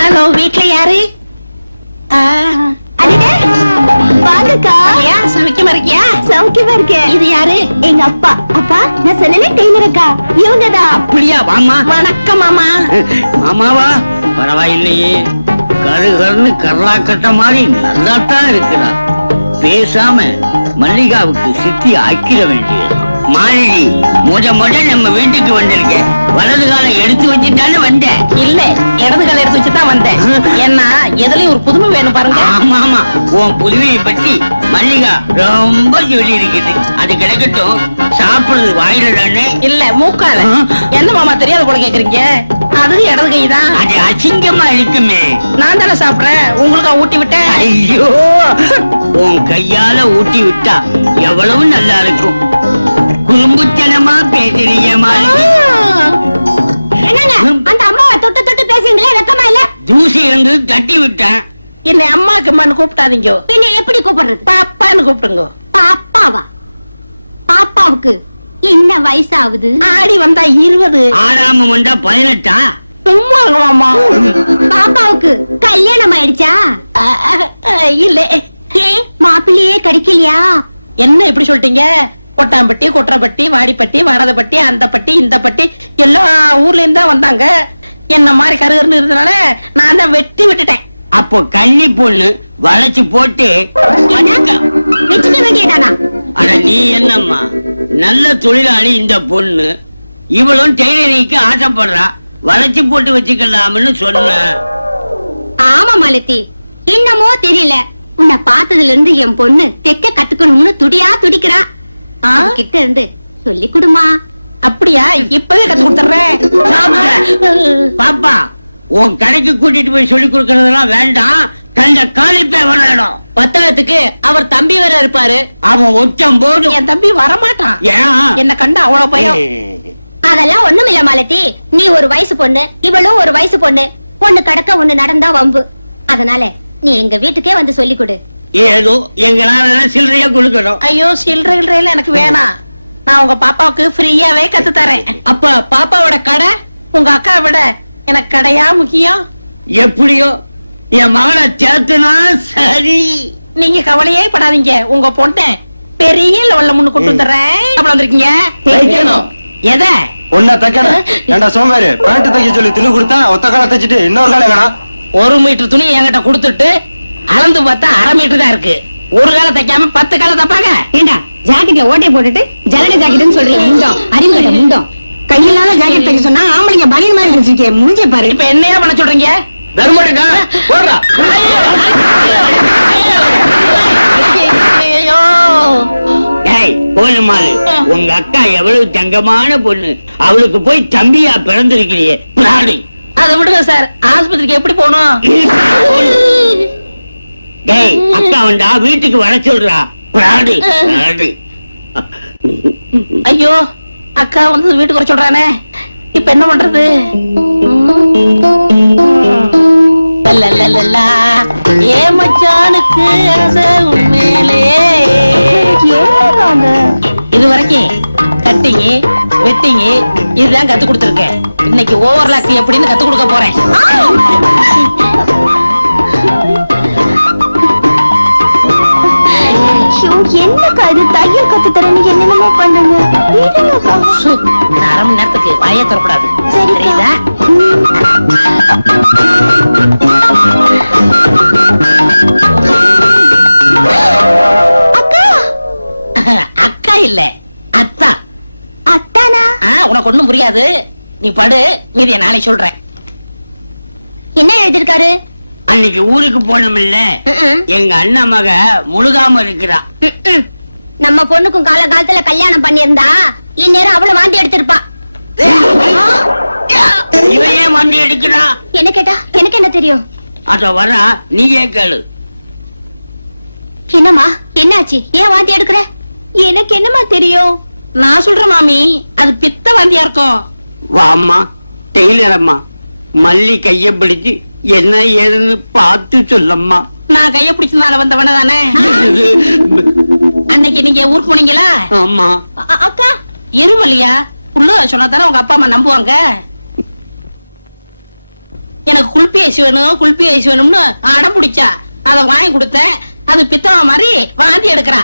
ஹலோ, வீட்டுல யாரு? அடடே, வாங்கக்கா. சமைக்கமா இருக்கியா? சௌக்கியமா இருக்கேன். இது யாரு? எங்க அப்பா. அப்பா, நான் சொல்லல டெய்லர் அக்கா, இவங்கதான். அப்படியா? வாமா. வணக்கம் மாமா. மாமாவா? பரவாயில்லையே, கருகருன்னு கர்லாக்கட்ட மாதிரி நல்லாத்தான் இருக்கிறா. பேசாம மல்லிகாவுக்கு சித்தி ஆக்கிட வேண்டியது. மாலினி, முத நம்ம வீட்டுக்கு வந்திருக்கேன். வலது காலம் எடுத்து வச்சுட்டான்னு வந்தேன். இல்ல, இடது கால எடுத்து வச்சுதான் வந்தேன். ஏன்னா எதுலயும் ஒரு புதுமை வேணும் பாருங்க. ஆமா ஆமா, உன் புதுமையை பத்தி மல்லிகா ரொம்ப சொல்லி இருக்குது. அது கிடைக்கட்டும், சாப்பிடுறது வாயில தானே? இல்ல, மூக்கால. என்ன மாமா தெரியாத போல கேக்குறீங்க? அது இடது கை தான். அது அசிங்கமா இருக்குமே. நான் தானே சாப்பிடுறேன், உங்களுக்கா ஊட்டி விட்டேன். ஐயோ, உன் கையால ஊட்டி விட்டா எவ்வளவு நல்லா இருக்கும். குறும்புத்தனமா பேசுறீங்க மாலினி. என்னங்க, அந்த அம்மாவை தொட்டு தொட்டு பேசுறீங்களே, வெக்கமா இல்ல? தூசி இருந்து தட்டி விட்டேன். என்னை அம்மாக்கு அம்மான்னு கூப்பிட்டாதீங்க. பின்ன எப்படி கூப்பிடுறது? பாப்பான்னு கூப்பிடுங்க. பாப்பாவா? பாப்பாவுக்கு என்ன வயசாகுது? ஆடி வந்தா 20. ஆடாம வந்தா 18. சும்மா இருங்க மாமா. பாப்பாவுக்கு கல்யாணம் ஆயிடுச்சா? இல்ல. மாப்பிள்ளையே கிடைக்கலையா? என்ன இப்படி சொல்லிட்டீங்க? கொட்டாம்பட்டி, கொற்றப்பட்டி, வாடிப்பட்டி, வாடதப்பட்டி, அந்த பட்டி, இந்த பட்டி எல்லா ஊர்ல இருந்தா வந்தாங்க. என்ன மாதிரி கருகருன்னு இருந்தனால நான் தான் வெட்டி விட்டுட்டேன். அப்போ கன்னி பொண்ணு வளைச்சு போட்டு வச்சுக்க வேண்டியதானா? அட நீ என்னம்மா, நல்ல தொழிலாளி இந்த பொண்ணு. இவளும் டெய்லரிங்க்கு ஆசைப்படுறா, வளைச்சு போட்டு வச்சுக்கலாம்னு சொன்ன. ஆமா மாலதி, என்னமோ தெரியல, உன்னை பார்த்ததுல இருந்து என் பொண்ணு தைக்க கத்துக்கணும்னு துடியா துடிக்கிறா. கிட்ட இருந்து சொல்லி கொடுமா. அப்படியா? இப்பவே கத்து கொடுத்துறேன். பாப்பா, உன் கடைக்கு கூட்டிட்டு போய் சொல்லி கொடுக்கறதெல்லாம் வேண்டாம். கண்ட காலிப்பே வரணும். பத்தாவதுக்கு அவர் தம்பி வேற இருப்பாரு. அவன் ஒச்சம் போது என் தம்பி வரமாட்டான். ஏன்? என்ன கண்டா அவ்வளவு பயம். அதெல்லாம் ஒண்ணும் இல்ல மாலதி, நீ ஒரு வயசு பொண்ணு, இவளும் ஒரு வயசு பொண்ணு. பொண்ணு கடக்க ஒண்ணு நடந்தா வம்பு. அதனால நீ எங்க வீட்டுக்கே வந்து சொல்லி கொடு. ஏதோ எங்களால சில்லறையா கொடுக்கணும். ஐயோ, சில்லறையில எனக்கு வேணாம். நான் உங்க பாப்பாவுக்கு ஃப்ரீயாவே கத்து தரேன். அப்ப பாப்பாவோட கடை உங்க அக்கா விட எனக்கு கடையா முக்கியம்? எப்படியோ என் மகனை சேர்த்துனா சரி. நீங்க கவலையே படாதீங்க, உங்க பொண்ணை பெரிய லெவல்ல முன்னு கொண்டு வந்துடுறேன். அப்படி வந்திருக்கீங்க எதை? ஒன்னா தைக்கணும். ஏண்டா சோமாரி, பேண்ட் தைக்க சொல்லி துணி கொடுத்தா ஒத்த காலை தைச்சிட்டு இன்னொரு காலை வேணாம். 1 மீட்டர் துணி என்கிட்ட கொடுத்துட்டு அளந்து பார்த்தா 1/2 மீட்டர் தான் இருக்கு. ஒரு கால தைக்காம 10 கால தப்பாங்க. ஏண்டா ஜாக்கெட்ல ஓட்டை போட்டுட்டு ஜலட ஜாக்கெட்னு சொல்றீங்க முண்டம் அறிமுக முண்டம் கையில்லாத ஜாக்கெட் தைக்க சொன்னா ஆம்பளைங்க பனியன் மாதிரி வச்சிருக்கே மூஞ்ச பாரு. இப்ப என்னையா பண்ண சொல்றீங்க? தர்மடிடா போடுறா. ஐயோ டேய் கோலுமாலு, உங்க அக்கா எவ்வளவு தங்கமான பொண்ணு, அவளுக்கு போய் தம்பியா பிறந்திருக்கிறியே பிராடி. அதை விடுங்க சார், ஆஸ்பத்திரிக்கு எப்படி போகணும்? டேய் அக்கா வந்தா வீட்டுக்கு வர சொல்றா பிராடி பிராடி. ஐயோ அக்கா வந்து வீட்டுக்கு வர சொல்றானே, இப்ப என்ன பண்றது? ஏ மச்சானுக்கு ஆசை உண்மையிலே. இது வரைக்கும் கட்டிங்க வெட்டிங்க இதுதான் கத்து கொடுத்துருக்கேன். இன்னைக்கு ஓவர்லாக் எப்படின்னு கத்து கொடுக்க போறேன். என்னக்கா இது தையல் கத்து தரேன்னு என்னென்னமோ பண்ணுங்க. அரை மணி நேரத்துக்கு வாயே தரக்கூடாது, சரிதா? அக்கா இல்ல அத்தா. அத்தானா? உனக்கு ஒண்ணும் புரியாது, நீ படு, மீதிய நாளை சொல்றேன். என்ன எழுதிருக்காரு? அன்னைக்கு ஊருக்கு போனோம்ல, எங்க அண்ணா மக முழுகாம இருக்கிறா. நம்ம பொண்ணுக்கும் கால காலத்துல கல்யாணம் பண்ணியிருந்தா இந்நேரம் அவளை வாந்தி எடுத்திருப்பா. இவன் ஏன் வண்டி எடுக்கிறா? என்ன கேட்டா எனக்கு என்ன தெரியும்? அத வரா, நீயே கேளு. என்னம்மா என்னாச்சு? ஏன் வாந்தி எடுக்கிற? எனக்கு என்னமா தெரியும்? நான் சொல்றேன் மாமி, அது பித்த வாந்தியா இருக்கும். வாம்மா டெய்லர் அம்மா, மல்லி கைய பிடிச்சு என்ன ஏதுன்னு பார்த்து சொல்லம்மா. நான் கைய பிடிச்சதால வந்தவன தானே. அன்னைக்கு நீங்க ஊருக்கு போனீங்களா? ஆமா. அக்கா இருமலியா உள்ள சொன்னா தானே உங்க அப்பா அம்மா நம்புவாங்க. எனக்கு குல்பி ஐஸ் வேணும், குல்பி ஐஸ் வேணும்னு அடம் பிடிச்சா, அத வாங்கி கொடுத்தேன். அது பித்தவ மாதிரி வாந்தி எடுக்கிறா.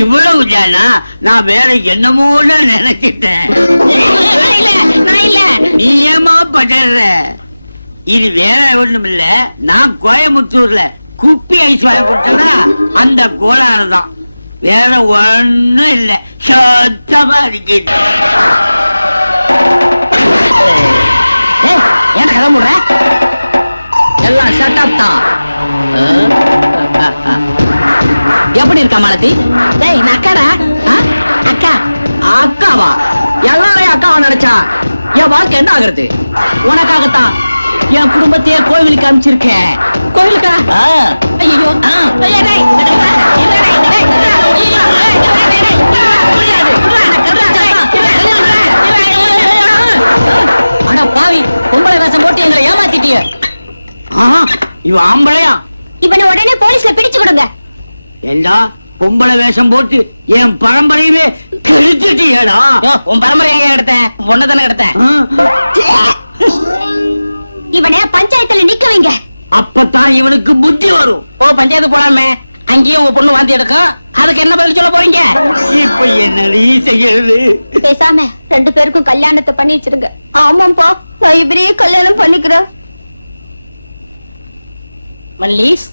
இவ்வளவு தானா? நான் வேற என்னமோன்னு நினைச்சிட்டேன். நான் இல்ல. நீ ஏமா படுற? இது வேற ஒண்ணும் இல்ல, நான் கோயம்புத்தூர்ல குப்பி ஐஸ் வாங்கி கொடுத்தனா அந்த கோளாறு தான், வேற ஒண்ணும் இல்ல. சத்தமா இருக்கு. ஏன் கதை முடுற? எல்லாம் ஷட்டப் தான். எப்படி இருக்கா மாலதி? டேய் நான் அக்காடா. அக்கா அக்காவா? எல்லாரையும் அக்காவா நினைச்சா என் வாழ்க்கை என்ன ஆகுறது? உனக்காகத்தான் என் குடும்பத்தையே கோவிலுக்கு அனுப்பிச்சிருக்கேன். கோவிலுக்கா? ஐயோ ஆனா பாவி, பொம்பளை வேஷம் போட்டு எங்களை ஏமாத்திட்டிய. இவ ஆம்பளையா? இவனை உடனே போலீஸ்ல பிடிச்சு கொடுங்க. ஏண்டா பொம்பளை வேஷம் போட்டு என் பரம்பரையவே கெடுத்துட்டியடா. உன் பரம்பரை எங்க எடுத்தேன்? ஒன்னதானே எடுத்தேன். இவனை பஞ்சாயத்துல நிக்க வைங்க. அப்பதான் இவனுக்கு புத்தி வரும். ஓ பஞ்சாயத்து போலாமே, அங்கேயும் உங்க பொண்ணு வாந்தி எடுக்கும். அதுக்கு என்ன பதில் சொல்ல போறீங்க? இப்ப என்னடி செய்யறது? பேசாம 2 பேருக்கும் கல்யாணத்தை பண்ணி வச்சிருங்க. ஆமாப்பா, நான் இவரையே கல்யாணம் பண்ணிக்கிறேன். மல்லீஸ்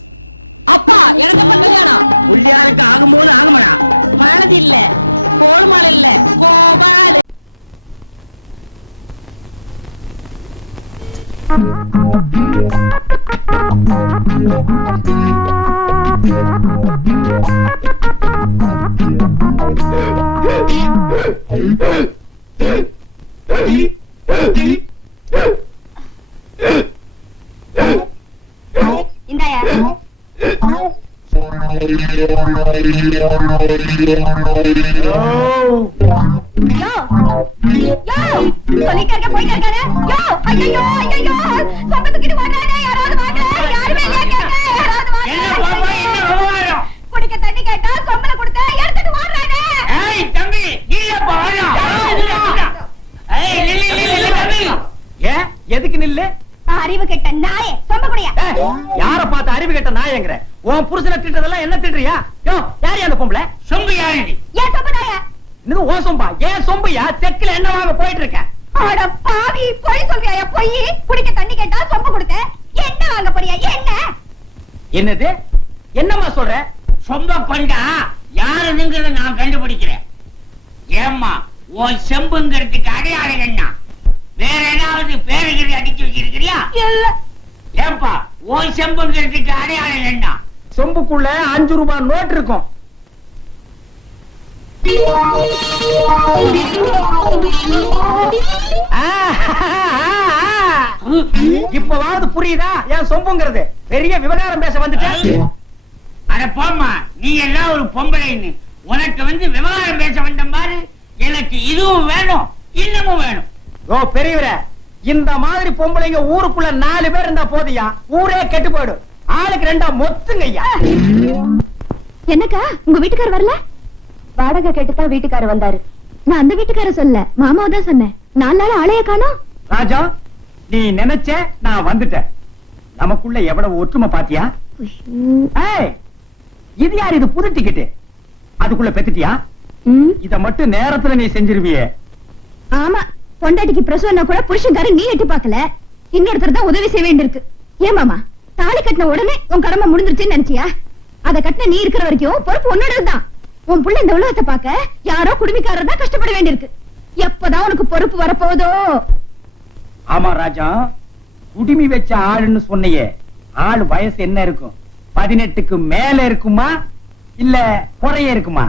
அப்பா, எனக்கு எப்ப கல்யாணம்? புள்ளியாருக்கு ஆகும்போது ஆகுமடா. மாலதி இல்ல, கோல்மால் இல்ல, கோபால். இந்தாயா. எதுக்கு நில்லு? அறிவு கெட்ட நாயே, சொம்ப முடியா? யார பார்த்து அறிவு கெட்ட நாயங்கிற? உன் புருஷனை திட்டதெல்லாம் என்ன திட்டுறியா? யாரு அந்த பொம்பளை? சொம்பு யாரடி? ஏன் சொம்ப நாயா? இன்னும் ஓ சொம்பா? ஏன் சொம்பையா? செக்கில என்ன வாங்க போயிட்டு இருக்க? அட பாவி, பொய் சொல்றியா? பொய். குடிக்க தண்ணி கேட்டா சொம்ப கொடுத்த. என்ன வாங்க போறியா? என்ன? என்னது? என்னம்மா சொல்ற? சொம்ப கொண்டா யாருங்கிறத நான் கண்டுபிடிக்கிறேன். ஏம்மா உன் செம்புங்கிறதுக்கு அடையாளம் என்ன? வேற ஏதாவது பேருகளை அடிச்சு வச்சிருக்கிறியா? ஏப்பா உன் செம்புங்கிறதுக்கு அடையாளம் என்ன? சொம்புக்குள்ள 5 ரூபாய் நோட் இருக்கும். இப்பவாவது புரியுதா ஏன் சொம்புங்கிறது? பெரிய விவகாரம் பேச வந்துட்டேன். அட போம்மா, நீ எல்லாம் ஒரு பொம்பளைன்னு உனக்கு விவகாரம் பேச வந்த பாரு. எனக்கு இதுவும் வேணும் இன்னமும் வேணும். ஓ பெரியவரே, இந்த மாதிரி பொம்பளைங்க ஊருக்குள்ள 4 பேர் இருந்தா போதியா, ஊரே கெட்டு போயிடும். ஆளுக்கு 2 மொத்துங்க ஐயா. என்னக்கா உங்க வீட்டுக்காரர் வரல? வாடகை கேட்டுதான் வீட்டுக்காரர் வந்தாரு. நான் அந்த வீட்டுக்காரர் சொல்ல, மாமாவை தான் சொன்னேன். 4 நாள் ஆளைய காணோம். ராஜா, நீ நினைச்ச நான் வந்துட்டேன். நமக்குள்ள எவ்வளவு ஒற்றுமை பாத்தியா? ஏய், இது யார்? இது புது டிக்கெட். அதுக்குள்ள பெத்துட்டியா? இத மட்டும் நேரத்துல நீ செஞ்சிருவியே. ஆமா, பொண்டாட்டிக்கு பிரசவம்னா கூட புருஷன்காரன் நீ எட்டி பார்க்கல, இன்னொருத்தர் தான் உதவி செய்ய வேண்டியிருக்கு. ஏன் மாமா, தாலி கட்டின உடனே உன் கடமை முடிஞ்சிருச்சுன்னு நினைச்சியா? அத கட்டின நீ இருக்கிற வரைக்கும் பொறுப்பு உன்னோடதுதான். உன் புள்ள இந்த உலகத்தை பார்க்க யாரோ குடுமிக்காரர் தான் கஷ்டப்பட வேண்டியிருக்கு. எப்பதான் உனக்கு பொறுப்பு வரப்போதோ? ஆமா ராஜா, குடிமி வச்ச ஆளுன்னு சொன்னையே, ஆளு வயசு என்ன இருக்கும்? 18க்கு மேல இருக்குமா இல்ல குறைய இருக்குமா?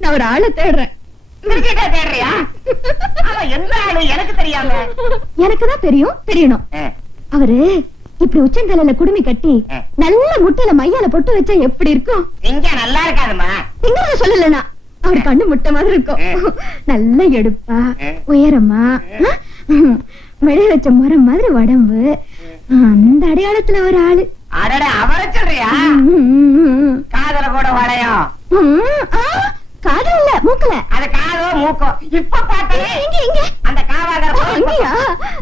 நான் ஒரு ஆளை தேடுறேன். எனக்கு தெரியாம. எனக்குதான் தெரியும், தெரியணும். அவரு இப்படி உச்சந்தலையில குடுமி கட்டி நல்ல முட்டையில மையால பொட்டு வச்சா எப்படி இருக்கும்? இங்க நல்லா இருக்காதுமா. எங்க சொல்லலனா அவர் கண்ணு முட்டை மாதிரி இருக்கும். நல்ல எடுப்பா, உயரமா, விளை வச்ச மரம் மாதிரி உடம்பு. அந்த அடையாளத்துல ஒரு ஆளு. அடட, அவரை சொல்றியா? காதல கூட வளையும். காதல் இல்ல, மூக்கல. அது காதோ மூக்கோ. இப்ப பார்த்தே அந்த காவாதர்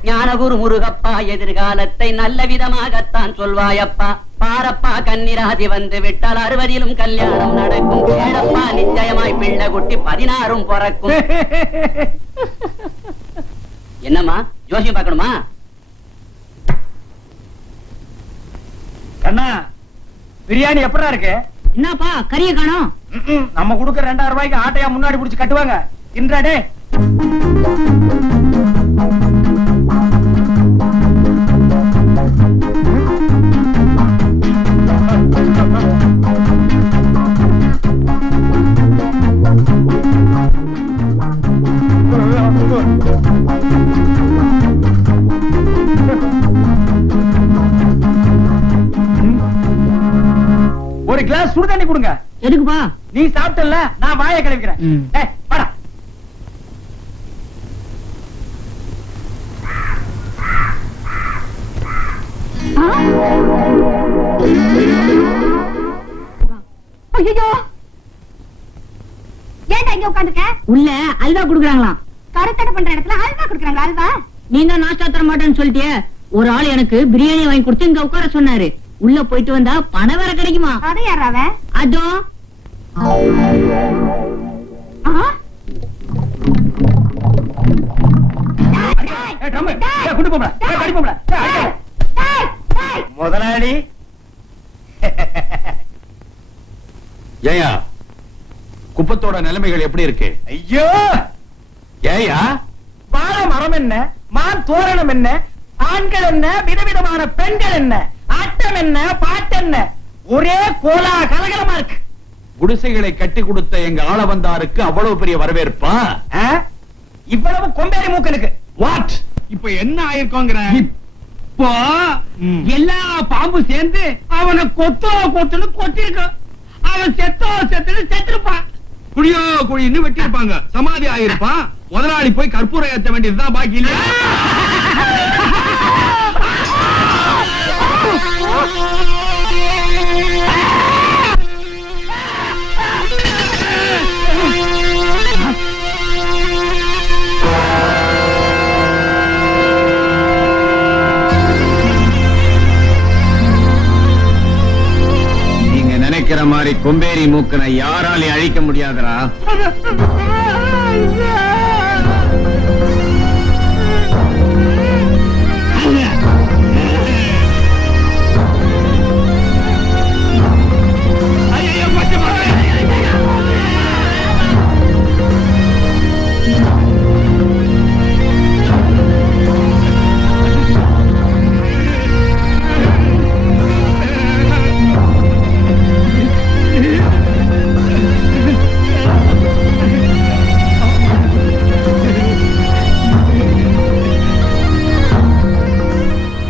ஞானகுரு முருகப்பா, எதிர்காலத்தை நல்ல விதமாகத்தான் சொல்வாயப்பா. பாரப்பா, கன்னிராதி வந்து விட்டால் 60லும் கல்யாணம் நடக்கும். ஏழப்பா, நிச்சயமாய் பிள்ளை குட்டி 16ம் பிறக்கும். என்னம்மா ஜோசியம் பார்க்கணுமா? கண்ணா, பிரியாணி எப்படா இருக்கு? என்னப்பா கறிய காணோம்? நம்ம கொடுக்க 2000 ரூபாய்க்கு ஆட்டையா முன்னாடி புடிச்சு கட்டுவாங்க. இன்றாடே ஒரு கிளாஸ் சுடு தண்ணி கொடுங்க. எதுக்குப்பா? நீ சாப்பிட்டல, நான் வாயை கழுவிக்கிறேன். ஏய், வாடா. ஐயோ, ஏன்டா இங்க உட்காந்துக்க? உள்ள அல்வா குடுக்குறாங்களாம். கருத்தடை பண்ற இடத்துல அல்வா குடுக்குறாங்களா? அல்வா நீ தான் நாஸ்டா தர மாட்டேன்னு சொல்லிட்டியே. ஒரு ஆள் எனக்கு பிரியாணி வாங்கி கொடுத்து இங்க உட்கார சொன்னாரு. உள்ள போயிட்டு வந்தா பணம் வேற கிடைக்குமா? அதை யாராவ? அதோ முதலாளி. ஏயா, குப்பத்தோட நிலைமைகள் எப்படி இருக்கு? ஐயோ, ஏயா, வாழை மரம் என்ன, மான் தோரணம் என்ன, ஆண்கள் என்ன, விதவிதமான பெண்கள் என்ன, ஆட்டம் என்ன, பாட்டென்ன, ஒரே கோலா கலகலமா இருக்கு. குடிசைகளை கட்டி கொடுத்த எங்க ஆள வந்தாருக்கு அவ்வளவு பெரிய வரவேற்பா? இவ்வளவு கொம்பேறி மூக்கனுக்கு. வாட்? இப்ப என்ன ஆயிருக்கோங்கிற? இப்போ எல்லா பாம்பு சேர்ந்து அவனை கொத்துன்னு கொத்திருக்கான். அவன் செத்துன்னு செத்துருப்பான். குழியோ குழின்னு வெட்டிருப்பாங்க, சமாதி ஆயிருப்பான். முதலாளி போய் கற்பூரம் ஏத்த வேண்டியதுதான் பாக்கி இல்லையா? நீங்க நினைக்கிற மாதிரி கொம்பேரி மூக்கனை யாராலையும் அழிக்க முடியாதுடா.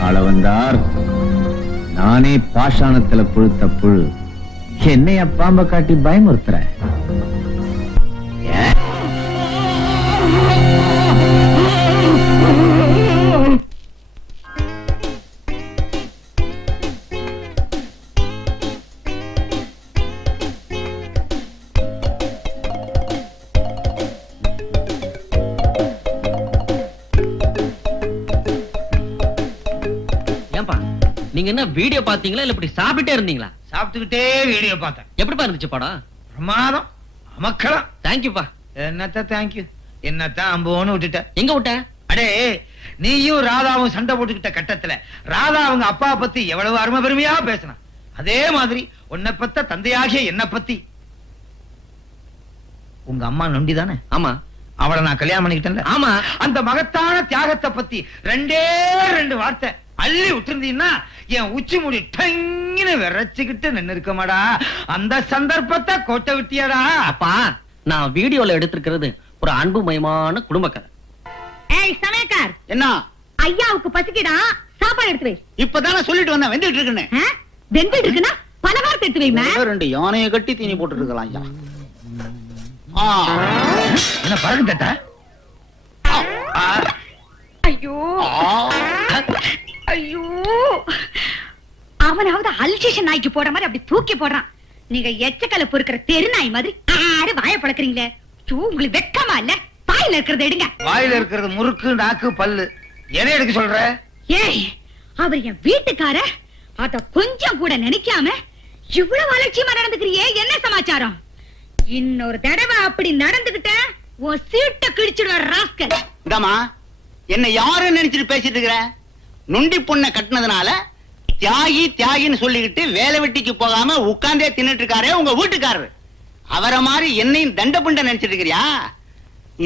அளவந்தார், நானே பாஷாணத்துல புழுத்த புழு, என்னைய பாம்ப காட்டி பயமுறுத்துற? நீங்க என்ன வீடியோ பாத்தீங்களா இல்ல இப்படி சாப்பிட்டே இருந்தீங்களா? சாப்பிட்டுக்கிட்டே வீடியோ பார்த்தேன். எப்படிப்பா இருந்துச்சு படம்? பிரமாதம், அமக்கலாம். தேங்க்யூப்பா. என்னத்த தேங்க்யூ, என்னத்தான் அம்போன்னு விட்டுட்ட. எங்க விட்ட? அடே, நீயும் ராதாவும் சண்டை போட்டுக்கிட்ட கட்டத்துல ராதா அவங்க அப்பா பத்தி எவ்வளவு அருமை பெருமையா பேசினான். அதே மாதிரி உன்னை பத்த தந்தையாகிய என்ன பத்தி. உங்க அம்மா நொண்டி தானே? ஆமா. அவளை நான் கல்யாணம் பண்ணிக்கிட்டேன். ஆமா. அந்த மகத்தான தியாகத்தை பத்தி ரெண்டே ரெண்டு வார்த்தை அள்ளி விட்டுருந்தீங்கன்னா என் உச்சி முடி டங்கின்னு விரைச்சுக்கிட்டு நின்னு இருக்கமாடா. அந்த சந்தர்ப்பத்தை கோட்டை விட்டியாடா. அப்பா, நான் வீடியோல எடுத்திருக்கிறது ஒரு அன்புமயமான குடும்ப கதை. ஏய் சமயக்கார், என்ன ஐயாவுக்கு பசிக்குதா? சாப்பாடு எடுத்து வை. இப்பதானே சொல்லிட்டு வந்தேன், வெந்துட்டு இருக்குன்னு. வெந்துட்டு இருக்குன்னா பலகாரத்தை எடுத்து வைமே. ரெண்டு யானையை கட்டி தீனி போட்டு இருக்கலாம். என்ன பறக்கு தட்டா? ஐயோ ஐயோ, அவனாவது அல்சேஷன் நாய்க்கு போட மாதிரி அப்படி தூக்கி போடுறான். நீங்க எச்சக்கல பொறுக்கிற தெரு நாய் மாதிரி ஆறு வாய பழக்கிறீங்களே. உங்களுக்கு வெக்கமா இல்ல? வாயில இருக்கிறத எடுங்க. வாயில இருக்கிறது முறுக்கு, நாக்கு, பல்லு. எதை எடுக்க சொல்ற? ஏய், அவர் என் வீட்டுக்கார, அத கொஞ்சம் கூட நினைக்காம இவ்வளவு அலட்சியமா நடந்துக்கிறியே, என்ன சமாச்சாரம்? இன்னொரு தடவை அப்படி நடந்துகிட்ட உன் சீட்டை கிழிச்சிடுவ ராஸ்கல். இதாமா, என்ன யாருன்னு நினைச்சிட்டு பேசிட்டு இருக்கிற? நொண்டி பொண்ணை கட்டினதுனால தியாகி தியாகின்னு சொல்லிக்கிட்டு வேலை வெட்டிக்கு போகாம உட்கார்ந்தே தின்னுட்டு இருக்காரே உங்க வீட்டுக்காரர். அவரை மாதிரி என்னையும் தண்ட புண்ட நினைச்சிட்டு இருக்கிறியா?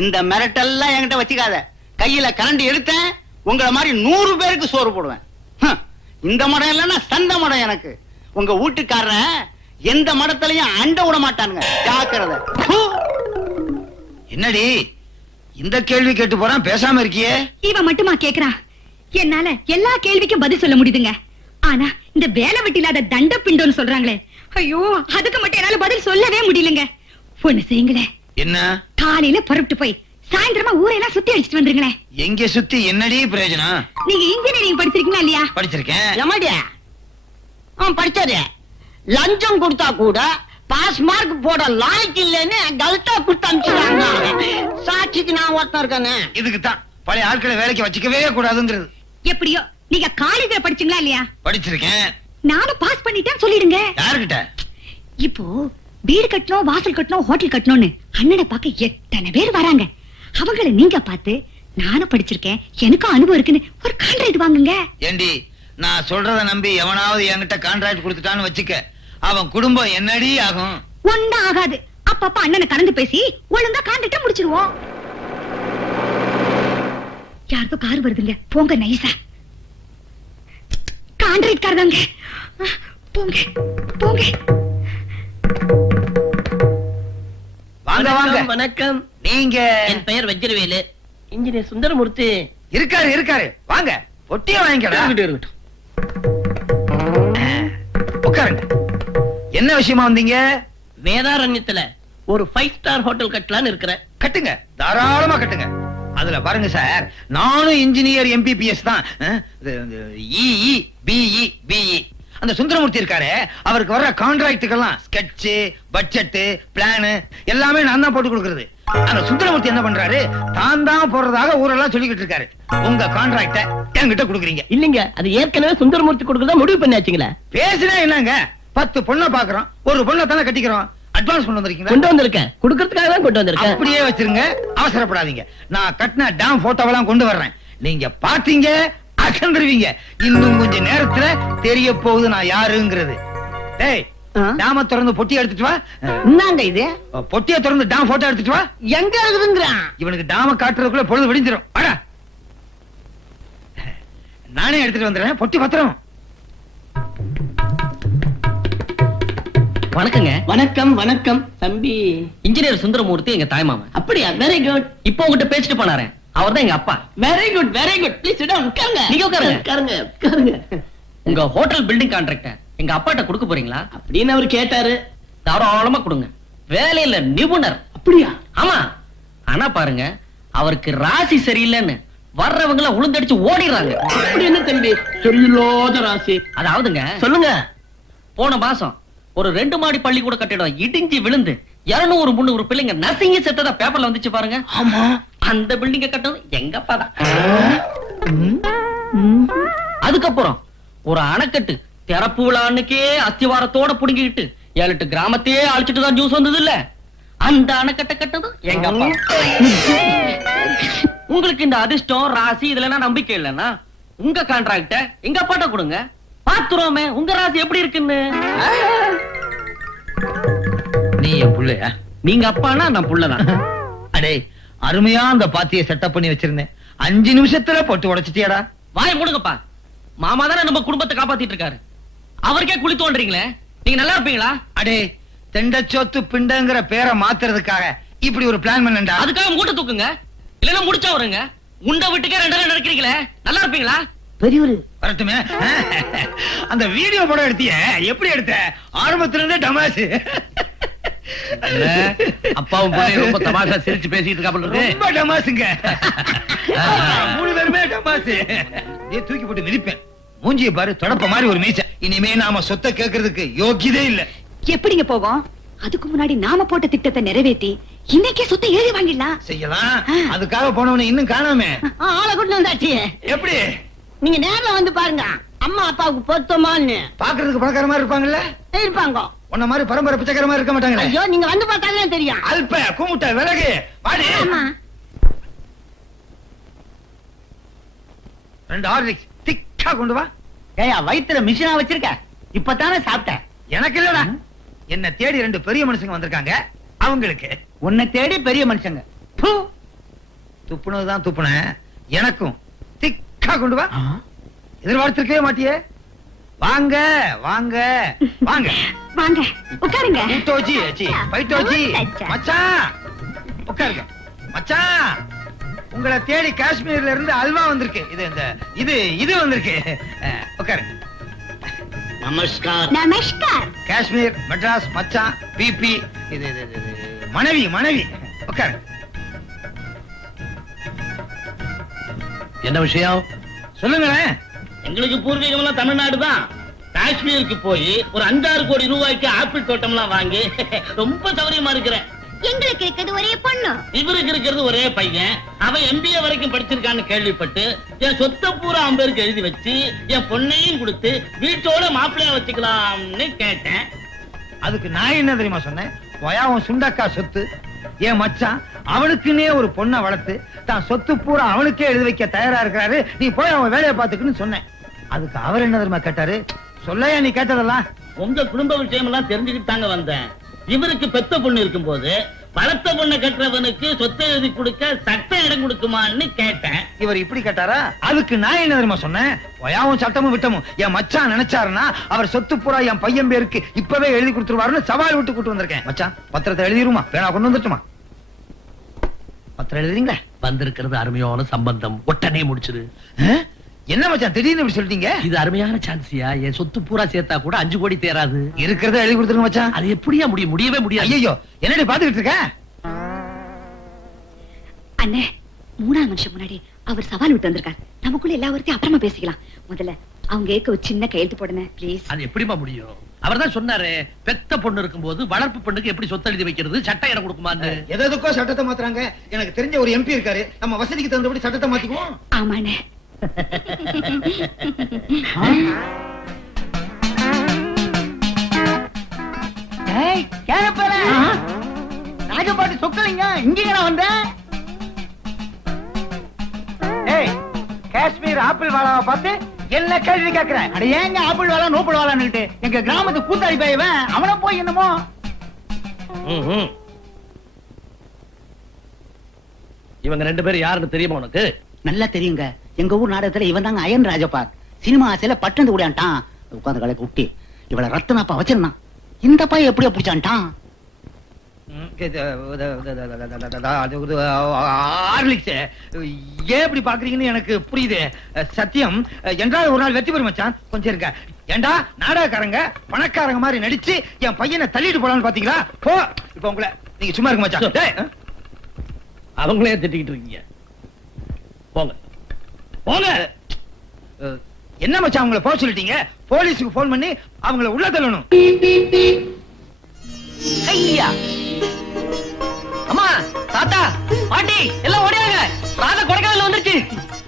இந்த மிரட்டெல்லாம் என்கிட்ட வச்சுக்காத. கையில கரண்டி எடுத்தேன், உங்களை மாதிரி 100 பேருக்கு சோறு போடுவேன். இந்த மடம் இல்லைன்னா சந்த மடம் எனக்கு. உங்க வீட்டுக்காரன் எந்த மடத்திலையும் அண்ட விட மாட்டானுங்க, ஜாக்கிரதை. என்னடி இந்த கேள்வி கேட்டு போறான், பேசாம இருக்கியே? இவன் மட்டுமா கேக்குறான்? என்னால எல்லா கேள்விக்கும் பதில் சொல்ல முடியுதுங்க. ஆனா இந்த வேலை வெட்டி இல்லாத தண்ட பிண்டோன்னு சொல்றாங்களே, ஐயோ, அதுக்கு மட்டும் என்னால பதில் சொல்லவே முடியலங்க. ஒண்ணு செய்யுங்களேன். என்ன? காலையில புறப்பட்டு போய் சாயந்தரமா ஊரெல்லாம் சுத்தி அடிச்சுட்டு வந்துருங்களேன். எங்க சுத்தி என்னடி பிரயோஜனம்? நீங்க இன்ஜினியரிங் படிச்சிருக்கீங்களா இல்லையா? படிச்சிருக்கேன். எம்மாடியா படிச்சாரு. லஞ்சம் கொடுத்தா கூட பாஸ் மார்க் போட லாய்க்கு இல்லைன்னு கலட்டா கொடுத்து அனுப்பிச்சுட்டாங்க. சாட்சிக்கு நான் ஒருத்தன் இருக்கானே. இதுக்குத்தான் பழைய ஆட்களை வேலைக்கு வச்சுக்கவே கூடாதுங்கிறது. எப்படியோ நீங்க காலேஜ்ல படிச்சீங்களா இல்லையா? படிச்சிருக்கேன். நானும் பாஸ் பண்ணிட்டேன் சொல்லிடுங்க. யாருகிட்ட? இப்போ வீடு கட்டணும், வாசல் கட்டணும், ஹோட்டல் கட்டணும்னு அண்ணனை பார்க்க எத்தனை பேர் வராங்க. அவங்கள நீங்க பார்த்து நானும் படிச்சிருக்கேன், எனக்கும் அனுபவம் இருக்குன்னு ஒரு கான்ட்ராக்ட் வாங்குங்க. ஏண்டி, நான் சொல்றத நம்பி எவனாவது என்கிட்ட கான்ட்ராக்ட் கொடுத்துட்டான்னு வச்சுக்க, அவன் குடும்பம் என்னடி ஆகும்? ஒண்ணும் ஆகாது. அப்பப்ப அண்ணனை கலந்து பேசி ஒழுங்கா கான்ட்ராக்ட முடிச்சிருவோம். யாருக்கோ கார் வருதுங்க, போங்க நைசா. கான்ட்ராக்ட் கார் தாங்க, போங்க போங்க. வாங்க வாங்க. வணக்கம். நீங்க? என் பெயர் வஜ்ரவேலு, இன்ஜினியர் சுந்தரமூர்த்தி. இருக்காரு இருக்காரு, வாங்க ஒட்டிய வாங்கிக்கலாம். உட்காருங்க. என்ன விஷயமா வந்தீங்க? வேதாரண்யத்துல ஒரு 5 ஸ்டார் ஹோட்டல் கட்டலான்னு இருக்கிறேன். கட்டுங்க, தாராளமா கட்டுங்க. அதுல பாருங்க சார், நானும் இன்ஜினியர் MBBS தான். EE BE BE. அந்த சுந்தரமூர்த்தி இருக்காரு, அவருக்கு வர்ற கான்ட்ராக்டுக்கெல்லாம் ஸ்கெட்ச், பட்ஜெட், பிளான் எல்லாமே நான் தான் போட்டு கொடுக்கறது. அந்த சுந்தரமூர்த்தி என்ன பண்றாரு, தான் தான் போடுறதாக ஊரெல்லாம் சொல்லிக்கிட்டு இருக்காரு. உங்க கான்ட்ராக்ட என்கிட்ட கொடுக்குறீங்க. இல்லைங்க, அது ஏற்கனவே சுந்தரமூர்த்தி கொடுக்கறதா முடிவு பண்ணியாச்சுங்களா? பேசுனா என்னங்க, 10 பொண்ணை பாக்குறோம், ஒரு பொண்ணை தானே கட்டிக்கிறோம். அட்வான்ஸ் கொண்டு வந்திருக்கீங்களா? கொண்டு வந்திருக்கேன், கொடுக்கறதுக்காக தான் கொண்டு வந்திருக்கேன். அப்படியே வச்சிருங்க, அவசரப்படாதீங்க. நான் கட்டின டேம் போட்டோவெல்லாம் கொண்டு வர்றேன். நீங்க பாத்தீங்க, அகன்றுவீங்க. இன்னும் கொஞ்ச நேரத்துல தெரிய போகுது நான் யாருங்கிறது. டேய், டேம திறந்து பொட்டி எடுத்துட்டு வா. என்னங்க இது? பொட்டியை திறந்து டேம் போட்டோ எடுத்துட்டு வா. எங்க இருக்குதுங்கறான்? இவனுக்கு டேம காட்டுறதுக்குள்ள பொழுது விடிஞ்சிரும். வாடா, நானே எடுத்துட்டு வந்துடுறேன். பொட்டி பத்திரம். வணக்கங்க. வணக்கம் வணக்கம் தம்பி. இன்ஜினியர் சுந்தரமூர்த்தி எங்க தாய்மாமா. அப்படியா? Very good. இப்போ உங்ககிட்ட பேசிட்டு போனாரே, அவர்தான் எங்க அப்பா. Very good very good. Please sit down. உட்காருங்க. நீங்க உட்காருங்க. உட்காருங்க உட்காருங்க. உங்க ஹோட்டல் பில்டிங் கான்ட்ராக்ட எங்க அப்பாட்ட கொடுக்க போறீங்களா? அப்படின்னு அவர் கேட்டாரு. தாராளமா கொடுங்க. வேலையில நிபுணர். அப்படியா? ஆமா. ஆனா பாருங்க, அவருக்கு ராசி சரியில்லைன்னு வர்றவங்கள உளுந்தடிச்சு ஓடிடுறாங்க. அப்படி என்ன தம்பி சொல்லிலோத ராசி? அதாவதுங்க, சொல்லுங்க. போன மாசம் ஒரு 2 மாடி பள்ளிக்கூட கட்டிடம் இடிஞ்சு விழுந்து 200 300 பிள்ளைங்க நசிங்கி செத்ததா பேப்பர்ல வந்துச்சு பாருங்க. ஆமா. அந்த பில்டிங்க கட்டணும் எங்க அப்பா தான். அதுக்கப்புறம் ஒரு அணைக்கட்டு திறப்பு விழா அன்னைக்கே அஸ்திவாரத்தோட புடுங்கிட்டு 7-8 கிராமத்தையே அழிச்சிட்டு தான் ஜூஸ் வந்தது இல்ல, அந்த அணைக்கட்டை கட்டதும் எங்க அப்பா. உங்களுக்கு இந்த அதிர்ஷ்டம் ராசி இதுல நம்பிக்கை இல்லைன்னா உங்க கான்ட்ராக்ட எங்க அப்பாட்ட கொடுங்க, பாத்துருவோமே உங்க ராசி எப்படி இருக்குன்னு. நீ என் புள்ளையா? நீங்க அப்பானா நான் புள்ளதான். அடே, அருமையா அந்த பாத்தியை செட்டப் பண்ணி வச்சிருந்தேன். 5 நிமிஷத்துல போட்டு உடைச்சிட்டியாடா. வாய் மூடுங்கப்பா. மாமா தானே நம்ம குடும்பத்தை காப்பாத்திட்டு இருக்காரு, அவருக்கே குழி தோன்றீங்களே, நீங்க நல்லா இருப்பீங்களா? அடே, தெண்டச்சோத்து பிண்டங்கிற பேரை மாத்துறதுக்காக இப்படி ஒரு பிளான் பண்ணண்டா. அதுக்காக மூட்டை தூக்குங்க, இல்லன்னா முடிச்சா வருங்க. உண்ட வீட்டுக்கே 2 நடக்கிறீங்களே, நல்லா இருப்பீங்களா? பெரியவரு வரட்டுமே. அந்த வீடியோ படம் எடுத்திய எப்படி எடுத்த? ஆரம்பத்துல இருந்தே டமாசு. அப்பாவும் பொண்ணையும் ரொம்ப தமாஷா சிரிச்சு பேசிட்டு இருக்காங்க. ரொம்ப டமாசுங்க. 3 பேருமே டமாசு. ஏ, தூக்கி போட்டு மிதிப்பேன். மூஞ்சியை பாரு, தொடப்ப மாதிரி ஒரு மீசை. இனிமே நாம சொத்தை கேட்கறதுக்கு யோகியதே இல்ல. எப்படிங்க போவோம்? அதுக்கு முன்னாடி நாம போட்ட திட்டத்தை நிறைவேற்றி இன்னைக்கே சொத்தை எழுதி வாங்கிடலாம். செய்யலாம். அதுக்காக போனவன இன்னும் காணாமே. ஆளை கொண்டு வந்தாச்சு. எப்படி? நீங்க நேர்ல வந்து பாருங்க, அம்மா அப்பாவுக்கு பொருத்தமான்னு. பாக்குறதுக்கு பணக்கார மாதிரி இருப்பாங்கல்ல? இருப்பாங்க. உன்ன மாதிரி பரம்பரை பிச்சைக்கார மாதிரி இருக்க மாட்டாங்க. ஐயோ, நீங்க வந்து பார்த்தாலே தெரியும். அல்ப கூமுட்ட விலகு வாடி. 2 ஹார்லிக்ஸ் திக்கா கொண்டு வா. ஏயா, வயித்துல மிஷினா வச்சிருக்க? இப்பதானே சாப்பிட்டேன். எனக்கு இல்லடா, என்ன தேடி 2 பெரிய மனுஷங்க வந்திருக்காங்க, அவங்களுக்கு. உன்னை தேடி பெரிய மனுஷங்க. துப்புனதுதான் துப்புன, எனக்கும் திக்கா கொண்டு வா. எதிர்பார்த்திருக்கவே மாட்டியே. வாங்க வாங்க வாங்க வாங்க உட்காருங்க. ஊட்டோஜி சி பைட்டோஜி மச்சான் உட்காருங்க. மச்சான், உங்களை தேடி காஷ்மீர்ல இருந்து அல்வா வந்திருக்கு. இது வந்திருக்கு. உட்காருங்க. நமஸ்கார். நமஸ்கார். காஷ்மீர், மெட்ராஸ், மச்சான், பிபி, இது மனைவி. உட்காரு. என்ன விஷயம் சொல்லுங்களேன். எங்களுக்கு பூர்வீகம்லாம் தமிழ்நாடு தான். காஷ்மீருக்கு போய் ஒரு 5-6 கோடி ரூபாய்க்கு ஆப்பிள் தோட்டம்லாம் வாங்கி ரொம்ப சௌரியமா இருக்கிறேன். எங்களுக்கு இருக்கிறது ஒரே பொண்ணு, இவருக்கு இருக்கிறது ஒரே பையன். அவன் MBA வரைக்கும் படிச்சிருக்கான்னு கேள்விப்பட்டு என் சொத்தை பூரா அவன் பேருக்கு எழுதி வச்சு என் பொண்ணையும் கொடுத்து வீட்டோட மாப்பிள்ளையா வச்சுக்கலாம்னு கேட்டேன். அதுக்கு நான் என்ன தெரியுமா சொன்னேன்? அவன் சுண்டக்கா சொத்து, என் மச்சான் அவனுக்குன்னே ஒரு பொண்ணை வளர்த்து தான் சொத்து பூரா அவனுக்கே எழுதி வைக்க தயாரா இருக்கிறாரு, நீ போய் அவன் வேலையை பார்த்துக்குன்னு சொன்னேன். அதுக்கு அவர் என்ன தெரியுமா கேட்டாரு? சொல்லையா நீ கேட்டதெல்லாம்? உங்க குடும்ப விஷயம் எல்லாம் தெரிஞ்சுக்கிட்டு தாங்க வந்தேன். இவருக்கு பெத்த பொண்ணு இருக்கும் போது வளர்த்த பொண்ணை கட்டுறவனுக்கு சொத்தை எழுதி கொடுக்க சட்டம் இடம் கொடுக்குமான்னு கேட்டேன். இவர் இப்படி கேட்டாரா? அதுக்கு நான் என்ன தெரியுமா சொன்னேன்? வயாவும் சட்டமும் விட்டமும் என் மச்சான் நினைச்சாருன்னா அவர் சொத்து பூரா என் பையன் பேருக்கு இப்பவே எழுதி கொடுத்துருவாருன்னு சவால் விட்டு கூட்டு வந்திருக்கேன். மச்சான், பத்திரத்தை எழுதிருமா? வேணா கொண்டு வந்துட்டுமா? பத்திரம் எழுதிங்களா? வந்திருக்கிறது அருமையான சம்பந்தம், உடனே முடிச்சது. என்ன மச்சான் திடீர்னு இப்படி சொல்லிட்டீங்க? இது அருமையான சான்சியா. என் சொத்து பூரா சேர்த்தா கூட 5 கோடி தேராது. இருக்கிறத எழுதி கொடுத்துருங்க மச்சான். அது எப்படியா முடியும்? முடியவே முடியாது. ஐயோ, என்னடி பாத்துக்கிட்டு இருக்க? அண்ணே 3 நிமிஷம் முன்னாடி அவர் சவால் விட்டு வந்திருக்காரு. நமக்குள்ள எல்லா வார்த்தையும் அப்புறமா பேசிக்கலாம். முதல்ல அவங்க ஏக்க ஒரு சின்ன கையெழுத்து போடுங்க ப்ளீஸ். அது எப்படிமா முடியும்? அவர்தான் சொன்னாரு, பெத்த பொண்ணு இருக்கும்போது வளர்ப்பு பொண்ணுக்கு எப்படி சொத்து எழுதி வைக்கிறது, சட்டம் இடம் கொடுக்குமான்னு. எதுக்கோ சட்டத்தை மாத்துறாங்க. எனக்கு தெரிஞ்ச ஒரு எம்பி இருக்காரு, நம்ம வசதிக்கு தகுந்தபடி சட்டத்தை மாத்திக்குவோம். ஆமாண்ணே. ராஜபாட்டி சொக்கலிங்க இங்க வந்த காஷ்மீர் ஆப்பிள் வாழாவை பார்த்து என்ன கேள்வி கேட்கிறேன்? அட ஏங்க ஆப்பிள் வாழா நோப்பிள் வாழான்னுட்டு எங்க கிராமத்து கூத்தாடி போய்வன் அவனை போய் என்னமோ. இவங்க 2 பேரும் யாருன்னு தெரியுமா உனக்கு? நல்லா தெரியுங்க. எங்க ஊர் நாடகத்துல இவன் தாங்க அயன் ராஜப்பா. சினிமா ஆசையில பட்டு கூடாண்டான். உட்காந்து கலை கூப்பிட்டு இவளை ரத்தனாப்பா வச்சிருந்தான். இந்த பையன் எப்படியா பிடிச்சான்ட்டான்? ஏன் இப்படி பாக்குறீங்கன்னு எனக்கு புரியுது. சத்தியம் என்றால் ஒரு நாள் வெற்றி பெறும் மச்சான். கொஞ்சம் இருக்க. ஏண்டா நாடகக்காரங்க பணக்காரங்க மாதிரி நடிச்சு என் பையனை தள்ளிட்டு போலான்னு பாத்தீங்களா? போ இப்ப உங்களை நீங்க சும்மா இருக்க மச்சான். அவங்களே திட்டிக்கிட்டு இருக்கீங்க. போங்க போங்க. என்ன மச்சான் அவங்களை போக சொல்லிட்டீங்க? போலீஸுக்கு போன் பண்ணி அவங்களை உள்ள தள்ளணும். ஐயா அம்மா தாத்தா பாட்டி எல்லாம் ஓடியாங்க. ராதா கொடைக்கானல்ல வந்துருச்சு.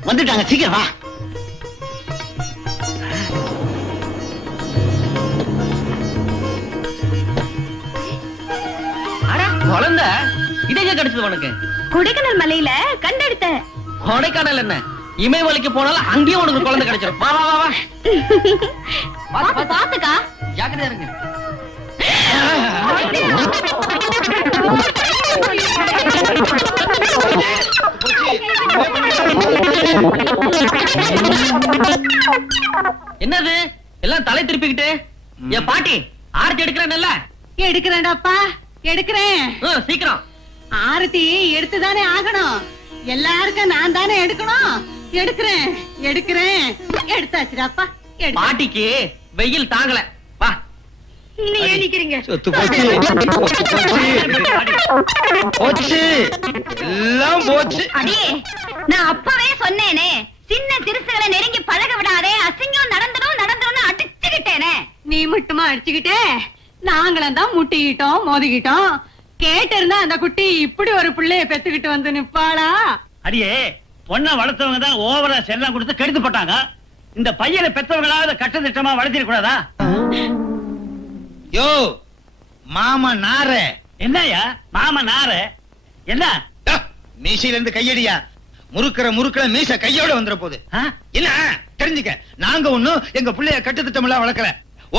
வந்துட்டாங்க, சீக்கிரம் வா. குழந்தை இதைங்க கிடைச்சது உனக்கு? கொடைக்கானல் மலையில கண்டெடுத்த. கொடைக்கானல் என்ன இமயமலைக்கு போனாலும் அங்கேயும் உனக்கு குழந்தை கிடைச்சிடும். வா வா வா வா. பாத்துக்கா ஜாக்கிரதையா இருங்க. என்னது எல்லாம் தலை திருப்பிக்கிட்டு? என் பாட்டி ஆர்த்தி எடுக்கிறேன்ல? எடுக்கிறேன்டாப்பா எடுக்கிறேன். சீக்கிரம் ஆரத்தி எடுத்துதானே ஆகணும். எல்லாருக்கும் நான் தானே எடுக்கணும். எடுக்கிறேன் எடுக்கிறேன். எடுத்தாச்சுடாப்பா. பாட்டிக்கு வெயில் தாங்கல. வா. நீ நிக்கிறீங்க. போச்சு எல்லாம் போச்சு. அடே நான் அப்பவே சொன்னேனே, சின்ன திருசுகளை நெருங்கி பழக விடாதே, அசிங்கம் நடந்துரும் அடிச்சுக்கிட்டேனே. நீ மட்டுமா அடிச்சுக்கிட்டே? நாங்களும் தான் முட்டிக்கிட்டோம் மோதிக்கிட்டோம். கேட்டு இருந்தா அந்த குட்டி இப்படி ஒரு பிள்ளைய பெத்துக்கிட்டு வந்து நிப்பாளா? அடியே பொண்ணை வளர்த்தவங்க தான் ஓவரா செல்லம் கொடுத்து கெடுத்து போட்டாங்க. இந்த பையனை பெற்றவங்களாவது கட்டத்திட்டமா வளர்த்திட கூடாதா? யோ மாமா நார. என்னையா மாமா நார? என்ன மீசையில இருந்து கையடியா? முறுக்கிற மீச கையோட வந்துற போது என்ன தெரிஞ்சுக்க. நாங்க ஒண்ணும் எங்க பிள்ளைய கட்டுத்திட்டம் எல்லாம் வளர்க்கல.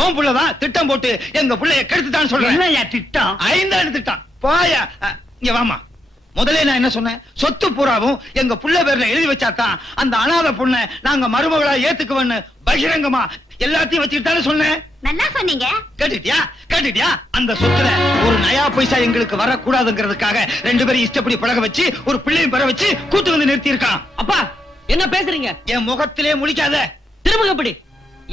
ஓம் புள்ளதான் திட்டம் போட்டு எங்க பிள்ளைய கெடுத்துட்டான்னு சொல்றேன். என்னையா திட்டம்? 5 திட்டம். போயா இங்க வாமா. முதல்ல நான் என்ன சொன்னேன்? சொத்து பூராவும் எங்க புள்ள பேர்ல எழுதி வச்சாதான் அந்த அனாதை பொண்ணை நாங்க மருமகளா ஏத்துக்குவேன்னு பகிரங்கமா எல்லாத்தையும் வச்சுக்கிட்டான்னு சொன்னேன். நல்லா சொன்னீங்க. கேட்டுட்டியா? அந்த சொத்துல ஒரு நயா பைசா எங்களுக்கு வரக்கூடாதுங்கிறதுக்காக 2 பேரும் இஷ்டப்படி பழக வச்சு ஒரு பிள்ளையும் பெற வச்சு கூத்து வந்து நிறுத்தி இருக்கான். அப்பா என்ன பேசுறீங்க? என் முகத்திலே முழிக்காத. திரும்ப எப்படி?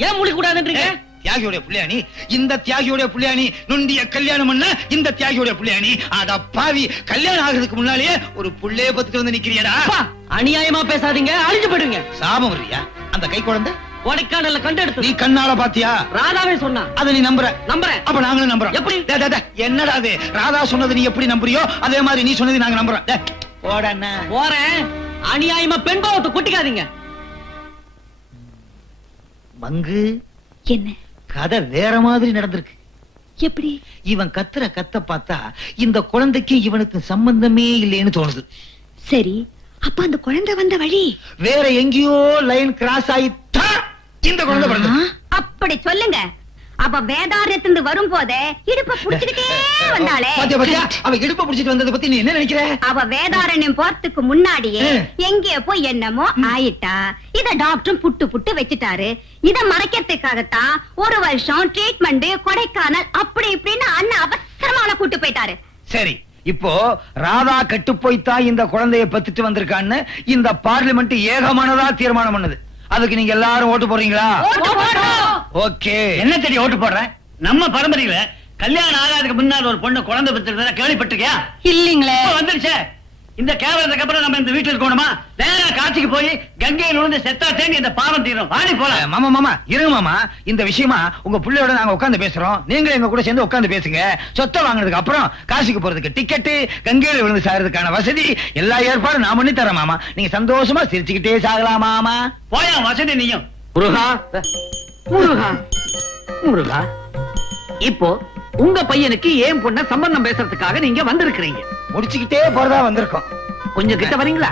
ஏன் முழிக்க கூடாதுன்றீங்க? தியாகியோட புள்ளியானி, இந்த தியாகியோட புள்ளியானி நுண்டிய கல்யாணம் பண்ண இந்த தியாகியோட புள்ளியானி. அட பாவி, கல்யாணம் ஆகிறதுக்கு முன்னாலேயே ஒரு புள்ளைய பத்துட்டு வந்து நிக்கிறியடா. அநியாயமா பேசாதீங்க, அழிஞ்சு போயிடுங்க. சாபம் வர்றியா? அந்த கை குழந்தை கொடைக்கானல்ல கண்டெடுத்து நீ கண்ணால பாத்தியா? ராதாவே சொன்னா. அதை நீ நம்புறேன்? அப்ப நாங்களும் நம்புறோம். எப்படி? என்னடா அது? ராதா சொன்னது நீ எப்படி நம்புறியோ அதே மாதிரி நீ சொன்னது நாங்க நம்புறோம். போறேன். அநியாயமா பெண் பாவத்தை கொட்டிக்காதீங்க. மங்கு என்ன கதை வேற மாதிரி நடந்திருக்கு. எப்படி? இவன் கத்த பார்த்தா இந்த குழந்தைக்கு இவனுக்கு சம்பந்தமே இல்லைன்னு தோணுது. சரி, அப்ப அந்த குழந்தை வந்த வழி வேற எங்கேயோ லைன் கிராஸ் ஆயிட்டா இந்த குழந்தை பிறந்தது. அப்படி சொல்லுங்க. அப்ப வேதாரத்திலிருந்து வரும் போதே இடுப்ப புடிச்சுக்கிட்டே வந்தாளே. பாத்தியா அவ இடுப்ப புடிச்சிட்டு வந்ததை பத்தி நீ என்ன நினைக்கிற? அவ வேதாரண்யம் போறதுக்கு முன்னாடியே எங்கே போய் என்னமோ ஆயிட்டா. இத டாக்டரும் புட்டு வச்சுட்டாரு. இத மறைக்கிறதுக்காகத்தான் 1 வருஷம் ட்ரீட்மெண்ட் கொடைக்கானல் அப்படி இப்படின்னு அண்ணன் அவசரமான கூட்டு போயிட்டாரு. சரி, இப்போ ராதா கெட்டு போய்தான் இந்த குழந்தைய பத்திட்டு வந்திருக்கான்னு இந்த பார்லிமெண்ட் ஏகமானதா தீர்மானம் பண்ணுது. அதுக்கு நீங்க எல்லாரும் ஓட்டு போடுறீங்களா? ஓகே. என்ன தெரியும் ஓட்டு போடுறேன்? நம்ம பரம்பரையில கல்யாணம் ஆகாதுக்கு முன்னால ஒரு பொண்ணு குழந்தை பெற்றிருந்தா கேள்விப்பட்டிருக்கியா? இல்லீங்களே. வந்துருச்சே. இந்த கேரளத்துக்கு அப்புறம் நம்ம இந்த வீட்டுல இருக்கணுமா? வேற காட்சிக்கு போய் கங்கையில் விழுந்து செத்தா தேங்கி இந்த பாவம் தீரும். வாடி போலாம். மாமா மாமா இருங்க மாமா, இந்த விஷயமா உங்க பிள்ளையோட நாங்க உட்கார்ந்து பேசுறோம். நீங்களும் எங்க கூட சேர்ந்து உட்கார்ந்து பேசுங்க. சொத்தை வாங்குறதுக்கு அப்புறம் காசிக்கு போறதுக்கு டிக்கெட்டு, கங்கையில விழுந்து சாகிறதுக்கான வசதி எல்லா ஏற்பாடும் நான் பண்ணி தரேன் மாமா. நீங்க சந்தோஷமா சிரிச்சுக்கிட்டே சாகலாம் மாமா. போயா வசதி நீயும். முருகா முருகா முருகா, இப்போ உங்க பையனுக்கு ஏன் பொண்ண சம்பந்தம் பேசுறதுக்காக நீங்க வந்திருக்கிறீங்க. முடிச்சுக்கிட்டே போறதா வந்திருக்கோம். கொஞ்சம் கிட்ட வரீங்களா?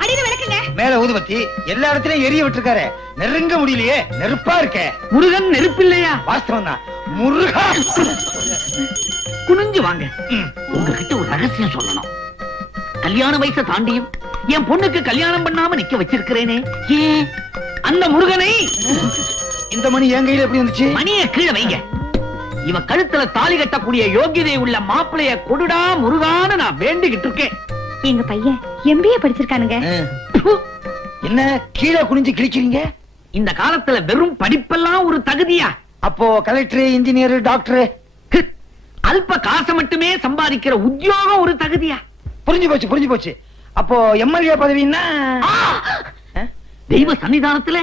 அடியில விளக்குங்க. மேல ஊதுபத்தி எல்லா இடத்துலயும் எரிய விட்டுருக்காரு. நெருங்க முடியலையே, நெருப்பா இருக்க. முருகன் நெருப்பு இல்லையா? வாஸ்தவம் தான். முருகா குனிஞ்சு வாங்க. உங்ககிட்ட ஒரு ரகசியம் சொல்லணும். கல்யாண வயசை தாண்டியும் என் பொண்ணுக்கு கல்யாணம் பண்ணாம நிக்க வச்சிருக்கிறேனே, ஏன்? அந்த முருகனை. இந்த மணி என் கையில எப்படி வந்துச்சு? மணியை கீழே வைங்க. இவ கழுத்துல தாலி கட்டக்கூடிய யோகியதை உள்ள மாப்பிளைய கொடுடா முருகான்னு நான் வேண்டிக்கிட்டு இருக்கேன். எங்க பையன் MBA படிச்சிருக்கானுங்க. என்ன கீழே குனிஞ்சு கிழிக்கிறீங்க? இந்த காலத்துல வெறும் படிப்பெல்லாம் ஒரு தகுதியா? அப்போ கலெக்டர், இன்ஜினியர், டாக்டர், அல்ப காசை மட்டுமே சம்பாதிக்கிற உத்தியோகம் ஒரு தகுதியா? புரிஞ்சு போச்சு புரிஞ்சு போச்சு. அப்போ எம்எல்ஏ பதவின்னா? தெய்வ சன்னிதானத்துல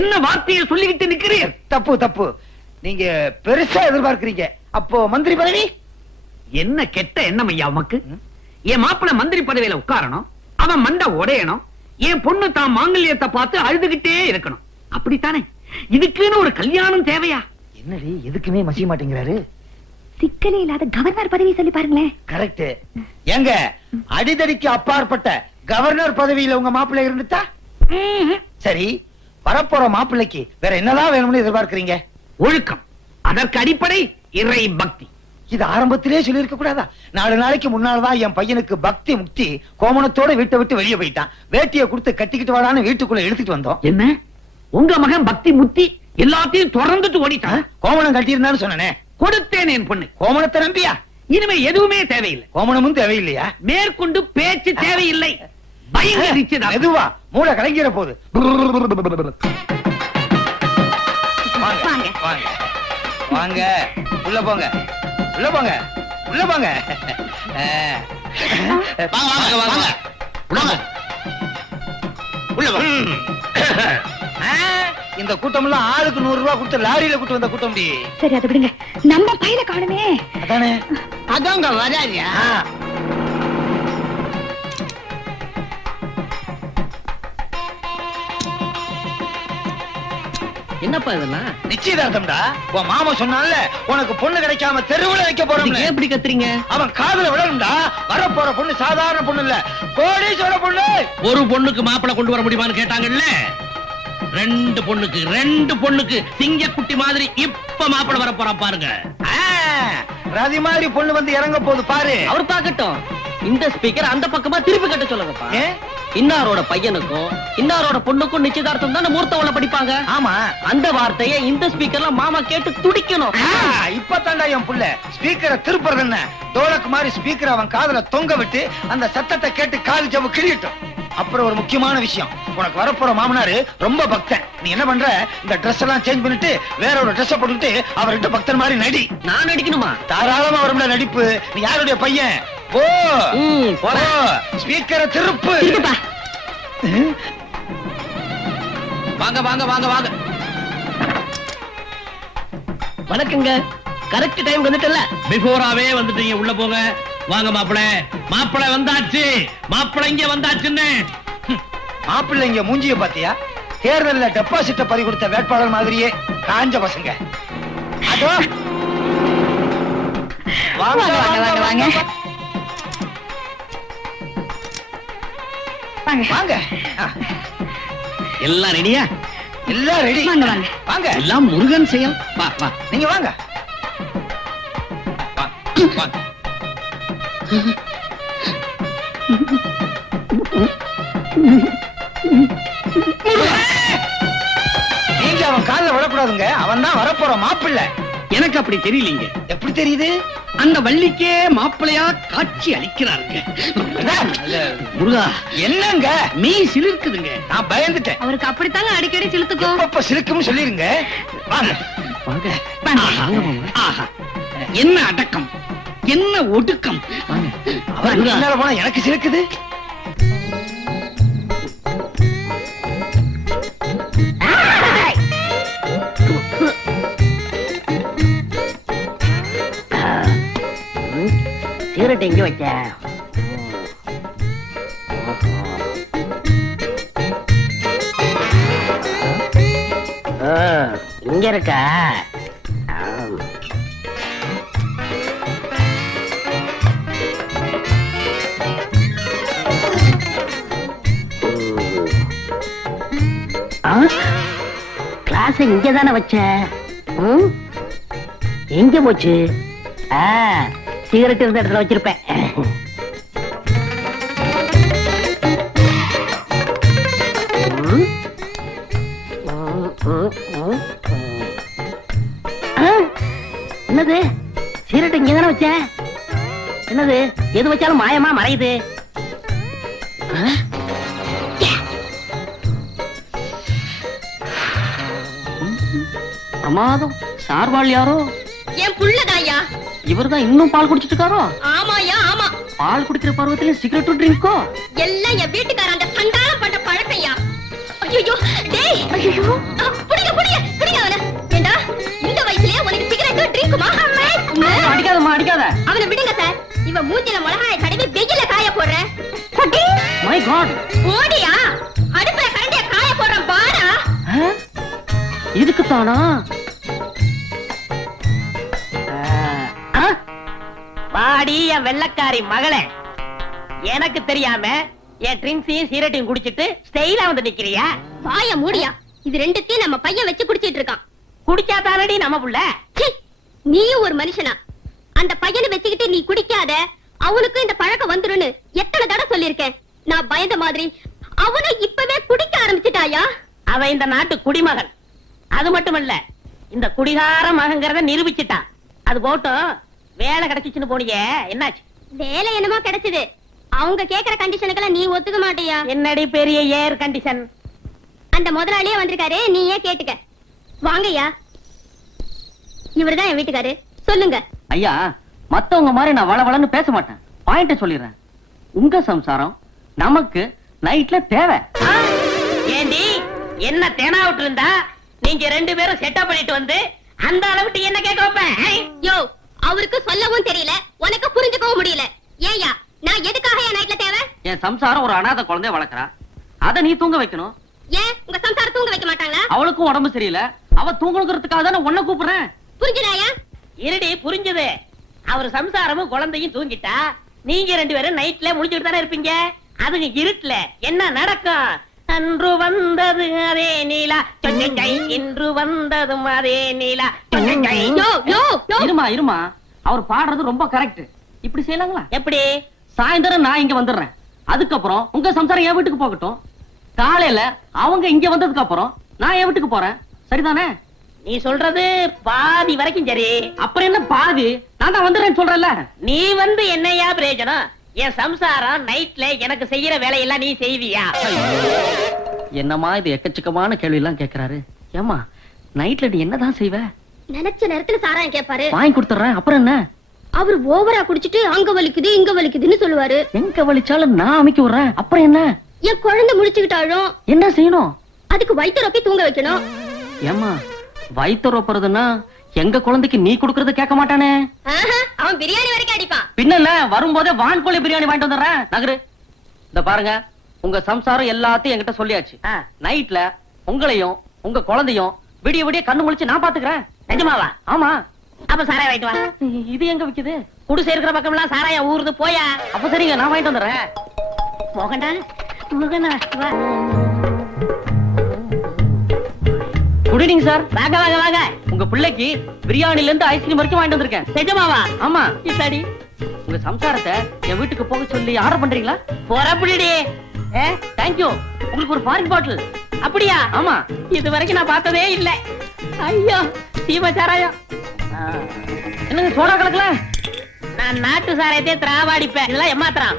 என்ன வார்த்தையை சொல்லிக்கிட்டு நிக்கிறீர்? தப்பு தப்பு. நீங்க பெருசா எதிர்பார்க்கிறீங்க. அப்போ மந்திரி பதவி? என்ன கெட்ட எண்ணம் ஐயா உமக்கு? என் மாப்பிள்ள மந்திரி பதவியில உட்காரணும், அவன் மண்டை உடையணும், என் பொண்ணு தான் மாங்கல்யத்தை பார்த்து அழுதுகிட்டே இருக்கணும், அப்படித்தானே? இதுக்குன்னு ஒரு கல்யாணம் தேவையா? என்னடி எதுக்குமே மசிய மாட்டேங்கிறாரு? சிக்கலே இல்லாத கவர்னர் பதவி சொல்லி பாருங்களேன். கரெக்ட். ஏங்க அடிதடிக்கு அப்பாற்பட்ட கவர்னர் பதவியில உங்க மாப்பிள்ளை இருந்துட்டா சரி. வரப்போற மாப்பிள்ளைக்கு வேற என்னதான் வேணும்னு எதிர்பார்க்கிறீங்க? ஒழுக்கம், அதற்கு அடிப்படை இறை பக்தி. இது ஆரம்பத்திலே சொல்லி இருக்க கூடாதா? 4 நாளைக்கு முன்னால்தான் என் பையனுக்கு பக்தி முக்தி கோமணத்தோட வீட்டை விட்டு வெளியே போயிட்டான். வேட்டியை கொடுத்து கட்டிக்கிட்டு வாடான்னு வீட்டுக்குள்ள எடுத்துட்டு வந்தோம். என்ன உங்க மகன் பக்தி முக்தி எல்லாத்தையும் தொடர்ந்துட்டு ஓடிட்டான்? கோமணம் கட்டியிருந்தான்னு சொன்னனே. கொடுத்தேன் என் பொண்ணு. கோமணத்தை நம்பியா? இனிமே எதுவுமே தேவையில்லை. கோமணமும் தேவையில்லையா? மேற்கொண்டு பேச்சு தேவையில்லை. பயங்கர நிச்சயதார்த்தம். எதுவா மூளை கலங்கிற போது. வாங்க வாங்க உள்ள போங்க உள்ள போங்க உள்ள போங்க. வாங்க வாங்க வாங்க உள்ள போங்க. இந்த கூட்டம் எல்லாம் ஆளுக்கு 100 ரூபாய் கொடுத்து லாரியில கூட்டு வந்த கூட்டம். சரி அதை விடுங்க, நம்ம பையில காணுமே. அதானே அதாங்க வராரியா? என்னப்பா இதெல்லாம்? நிச்சயதார்த்தம்டா. உன் மாமா சொன்னால உனக்கு பொண்ணு கிடைக்காம தெருவுல வைக்க போறோம். எப்படி கத்துறீங்க? அவன் காதுல விழணும்டா. வரப்போற பொண்ணு சாதாரண பொண்ணு இல்ல, கோடீஸ்வர பொண்ணு. ஒரு பொண்ணுக்கு மாப்பிளை கொண்டு வர முடியுமான்னு கேட்டாங்கல்ல. 2 பொண்ணுக்கு சிங்க குட்டி மாதிரி இப்ப மாப்பிளை வர போறான் பாருங்க. ரதி மாதிரி பொண்ணு வந்து இறங்க போகுது பாரு. அவர் பாக்கட்டும். இந்த ஸ்பீக்கர் அந்த பக்கமா திருப்பி கட்ட சொல்லுங்கப்பா. இன்னாரோட பையனுக்கும் இன்னாரோட பொண்ணுக்கும் நிச்சயதார்த்தம் தான் மூர்த்தவள படிப்பாங்க. ஆமா, அந்த வார்த்தையை இந்த ஸ்பீக்கர்ல மாமா கேட்டு துடிக்கணும். இப்பதான்டா என் புள்ள ஸ்பீக்கரை திருப்புறது என்ன? டோலக் மாதிரி ஸ்பீக்கர் அவன் காதுல தொங்க விட்டு அந்த சத்தத்தை கேட்டு காது ஜவ்வு கிழியட்டும். அப்புறம் ஒரு முக்கியமான விஷயம், உனக்கு வரப்போற மாமனாரு ரொம்ப பக்தன். நீ என்ன பண்ற, இந்த ட்ரெஸ் எல்லாம் சேஞ்ச் பண்ணிட்டு வேற ஒரு ட்ரெஸ் போட்டுட்டு அவர்கிட்ட பக்தன் மாதிரி நடி. நான் நடிக்கணுமா? தாராளமா வரும்ல நடிப்பு. நீ யாருடைய பையன்? போ ஸ்பீக்கரை திருப்பு. வாங்க வாங்க வாங்க வாங்க. வணக்கங்க. Correct time வந்துட்டல. பிஃபோராவே வந்துட்டீங்க. உள்ள போங்க. வாங்க மாப்பிளை. மாப்பிளை வந்தாச்சு. மாப்பிளை இங்க வந்தாச்சுன்னு. மாப்பிள்ளை இங்க மூஞ்சிய பாத்தியா? தேர்தல்ல டெபாசிட்ட பறி கொடுத்த வேட்பாளர் மாதிரியே காஞ்ச பசங்க. அதோ வாங்க வாங்க வாங்க வாங்க. எல்லாம் ரெடியா? எல்லாம் ரெடி. வாங்க வாங்க வாங்க. எல்லாம் முருகன் செயல். வா வா நீங்க வாங்க. வா. நீங்க அவன் காலில் விடக்கூடாதுங்க. அவன் தான் வரப்போற மாப்பிள்ளை. எனக்கு அப்படி தெரியலீங்க. எப்படி தெரியுது? அந்த வள்ளிக்கே மாப்பிளையா காட்சி அளிக்கிறாருங்க. முருகா என்னங்க மீ சிலுக்குதுங்க. நான் பயந்துட்டேன். அவருக்கு அப்படித்தாங்க அடிக்கடி சிலுத்துக்கோ. அப்ப சிலுக்கும்னு சொல்லிருங்க. வாங்க வாங்க. ஆஹா. என்ன அடக்கம், என்ன ஒடுக்கம். அவர் பின்னால போனா எனக்கு சிரிக்குது. சிகரெட் எங்க வச்ச? இங்க இருக்கா? கிளாஸ் இங்கதானே வச்ச? எங்க போச்சு? சிகரெட் இருந்த இடத்துல வச்சிருப்பேன். என்னது சிகரெட் இங்கதானே வச்ச? என்னது எது வச்சாலும் மாயமா மறையுது. பிரமாதம். சார்பாள் யாரோ? என் புள்ளதாயா. இவர்தான் இன்னும் பால் குடிச்சிட்டு இருக்காரோ? ஆமாயா ஆமா. பால் குடிக்கிற பருவத்துல சிகரெட்டும் ட்ரிங்கோ? எல்லாம் என் வீட்டுக்காரன் அந்த சண்டால பண்ண பழக்கையா. ஐயோ டேய், ஐயோ புடிங்க புடிங்க புடிங்க அவன. ஏண்டா இந்த வயசுலயே உனக்கு சிகரெட்டும் ட்ரிங்குமா? அடிக்காதம்மா அடிக்காத. அவனை விடுங்க சார். இவன் மூஞ்சில மிளகாயை தடவி வெயில்ல காய போடுறேன். My God. ஓடியா அடுப்புல கரண்டிய காய போடுறேன் பாரா. இதுக்கு தானா? வாடி என் வெள்ளக்காரி மகளே, எனக்கு தெரியாம என் ட்ரிங்க்ஸையும் சிகரெட்டையும் குடிச்சிட்டு ஸ்டைலா வந்து நிக்கிறியா? வாய மூடியா. இது ரெண்டுத்தையும் நம்ம பையன் வச்சு குடிச்சிட்டு இருக்கான். குடிச்சா தானடி நம்ம புள்ள. நீயும் ஒரு மனுஷனா? அந்த பையனை வச்சுக்கிட்டு நீ குடிக்காத, அவனுக்கும் இந்த பழக்கம் வந்துருன்னு எத்தனை தடவை சொல்லிருக்கேன். நான் பயந்த மாதிரி அவனும் இப்பவே குடிக்க ஆரம்பிச்சுட்டாயா? அவன் இந்த நாட்டு குடிமகன். அது மட்டுமல்ல, இந்த குடிகார மகங்கிறத நிரூபிச்சுட்டான். அது போட்டும், வேலை கிடைச்சிச்சுன்னு போனியே, என்னாச்சு? வேலை என்னமோ கிடைச்சது. அவங்க கேக்குற கண்டிஷனுக்கெல்லாம் நீ ஒத்துக்க மாட்டியா? என்னடி பெரிய ஏர் கண்டிஷன்? அந்த முதலாளியே வந்திருக்காரு, நீ ஏன் கேட்டுக்க. வாங்கய்யா. இவர்தான் என் வீட்டுக்காரு. சொல்லுங்க. ஐயா, மத்தவங்க மாதிரி நான் வளவளன்னு பேச மாட்டேன். பாயிண்ட் சொல்லிடுறேன். உங்க சம்சாரம் நமக்கு நைட்ல தேவை. ஏண்டி என்ன தேனாவிட்டு இருந்தா நீங்க ரெண்டு பேரும் செட்டப் பண்ணிட்டு வந்து அந்த அளவுக்கு என்ன கேட்க வைப்பேன்? யோ, அவருக்கு சொல்லவும் தெரியல, உனக்கு புரிஞ்சுக்கவும் முடியல. ஏயா நான் எதுக்காக என் நைட்ல தேவை? என் சம்சாரம் ஒரு அனாதை குழந்தைய வளர்க்கறா. அத நீ தூங்க வைக்கணும். ஏன் உங்க சம்சாரம் தூங்க வைக்க மாட்டாங்களா? அவளுக்கும் உடம்பு சரியில்லை. அவ தூங்கணுங்கிறதுக்காக தான் உன்னை கூப்பிடுறேன். புரிஞ்சுதாயா? இருடி புரிஞ்சது. அவர் சம்சாரமும் குழந்தையும் தூங்கிட்டா நீங்க ரெண்டு பேரும் நைட்ல முடிச்சுட்டு தானே இருப்பீங்க. அதுக்கு இருட்டுல என்ன நடக்கும்? அன்று வந்தது அதே நீலா சொன்னை, இன்று வந்ததும் அதே நீலா சொன்னை. இருமா இருமா, அவர் பாடுறது ரொம்ப கரெக்ட். இப்படி செய்யலாங்களா? எப்படி? சாயந்தரம் நான் இங்க வந்துடுறேன். அதுக்கப்புறம் உங்க சம்சாரம் என் வீட்டுக்கு போகட்டும். காலையில அவங்க இங்க வந்ததுக்கு அப்புறம் நான் என் வீட்டுக்கு போறேன். சரிதானே? நீ சொல்றது பாதி வரைக்கும் சரி. அப்புறம் என்ன பாதி? நான் தான் வந்துடுறேன்னு சொல்றேன்ல. நீ வந்து என்னையா பிரயோஜனம்? என் சம்சாரம் நைட்ல எனக்கு செய்யற வேலையெல்லாம் நீ செய்வியா? என்னமா இது எக்கச்சக்கமான கேள்வி எல்லாம் கேக்குறாரு. ஏமா நைட்ல நீ என்னதான் செய்வ? நினைச்ச நேரத்துல சாராயம் கேட்பாரு, வாங்கி கொடுத்துறேன். அப்புறம் என்ன? அவர் ஓவரா குடிச்சிட்டு அங்க வலிக்குது இங்க வலிக்குதுன்னு சொல்லுவாரு. எங்க வலிச்சாலும் நான் அமைக்க விடுறேன். அப்புறம் என்ன? என் குழந்தை முடிச்சுக்கிட்டாலும் என்ன செய்யணும்? அதுக்கு வயிற்று ரொப்பி தூங்க வைக்கணும். ஏமா வயிற்று ரொப்புறதுன்னா எங்க குழந்தைக்கு நீ குடுக்கறது கேட்க மாட்டானே. அவன் பிரியாணி வரைக்கும் அடிப்பான். பின்னல வரும்போதே வான்கோழி பிரியாணி வாங்கிட்டு வந்துடுறேன். நகரு. இந்த பாருங்க, உங்க சம்சாரம் எல்லாத்தையும் என்கிட்ட சொல்லியாச்சு. நைட்ல உங்களையும் உங்க குழந்தையும் விடிய விடிய கண்ணு முழிச்சு நான் பாத்துக்கிறேன். நிஜமாவா? ஆமா. அப்ப சாராயம் வாங்கிட்டு வா. இது எங்க விக்குது? குடிசை இருக்கிற பக்கம் எல்லாம் சாராயம் ஊறுது. போயா. அப்ப சரிங்க, நான் வாங்கிட்டு வந்துடுறேன். மோகனா மோகனா வா. Good evening sir. வாங்க வாங்க வாங்க. உங்க பிள்ளைக்கு பிரியாணில இருந்து ஐஸ்கிரீம் வரைக்கும் வாங்கிட்டு வந்திருக்கேன். நிஜமாவா? ஆமா. இத்தாடி உங்க சம்சாரத்தை என் வீட்டுக்கு போக சொல்லி ஆர்டர் பண்றீங்களா? போறப்படி. Thank you. உங்களுக்கு ஒரு ஃபாரின் பாட்டில். அப்படியா? ஆமா. இது வரைக்கும் நான் பார்த்ததே இல்ல. ஐயோ சீமா சாராயம். என்னங்க சோடா கலக்கல? நான் நாட்டு சாராயத்தை திராவாடிப்பேன். இதெல்லாம் ஏமாத்துறான்.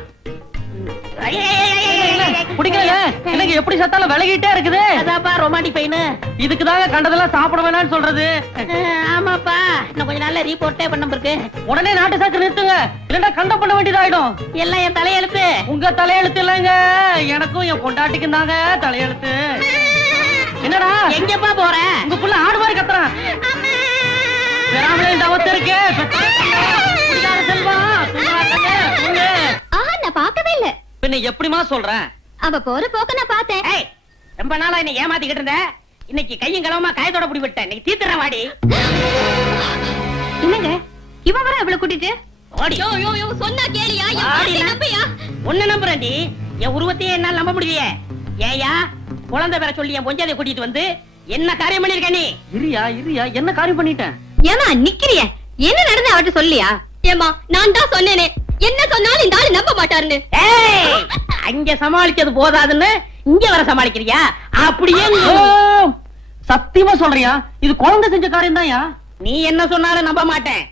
பிடிக்கல எனக்கு எப்படி சத்தாலும் விலகிட்டே இருக்குது. அதாப்பா ரொமாட்டிக் பெயின். இதுக்குதாங்க கண்டதெல்லாம் சாப்பிட வேணாம்னு சொல்றது. ஆமாப்பா, இன்னும் கொஞ்ச நாள்ல ரீபோர்ட்டே பண்ண இருக்கு. உடனே நாட்டு சாக்கு நிறுத்துங்க, இல்லன்னா கண்டம் பண்ண வேண்டியதாயிடும். எல்லாம் என் தலையெழுத்து. உங்க தலையெழுத்து இல்லைங்க, எனக்கும் என் பொண்டாட்டிக்கும் தாங்க தலையெழுத்து. என்னடா எங்கப்பா போற? உங்க புள்ள ஆடு மாதிரி கத்துறான். நான் பார்க்கவே இல்ல. பின்ன எப்படிமா சொல்றேன்? அவ போற போக்க நான் பார்த்தேன். ரொம்ப நாளா என்ன ஏமாத்திக்கிட்டு இருந்த. இன்னைக்கு கையும் களவுமா காயத்தோட பிடி விட்டேன். இன்னைக்கு தீத்துறேன் வாடி. என்னங்க இவன் வர அவளை கூட்டிட்டு? சொன்னா கேளியா? ஒண்ணு நம்புறேன்டி, என் உருவத்தையே என்னால நம்ப முடியலையே. ஏயா குழந்தை வேற சொல்லி என் பொஞ்சாதை கூட்டிட்டு வந்து என்ன காரியம் பண்ணிருக்க நீ? இரியா என்ன காரியம் பண்ணிட்டேன்? ஏமா நிக்கிறிய? என்ன நடந்து அவட்ட சொல்லியா? ஏமா நான் தான் சொன்னேனே, என்ன சொன்னாலும் இந்த ஆளு நம்ப மாட்டாருன்னு. அங்க சமாளிச்சது போதாதுன்னு இங்க வர சமாளிக்கிறியா? அப்படியே சத்தியமா சொல்றியா? இது குழந்தை செஞ்ச காரியம் தான். நீ என்ன சொன்னாலும் நம்ப மாட்டேன்.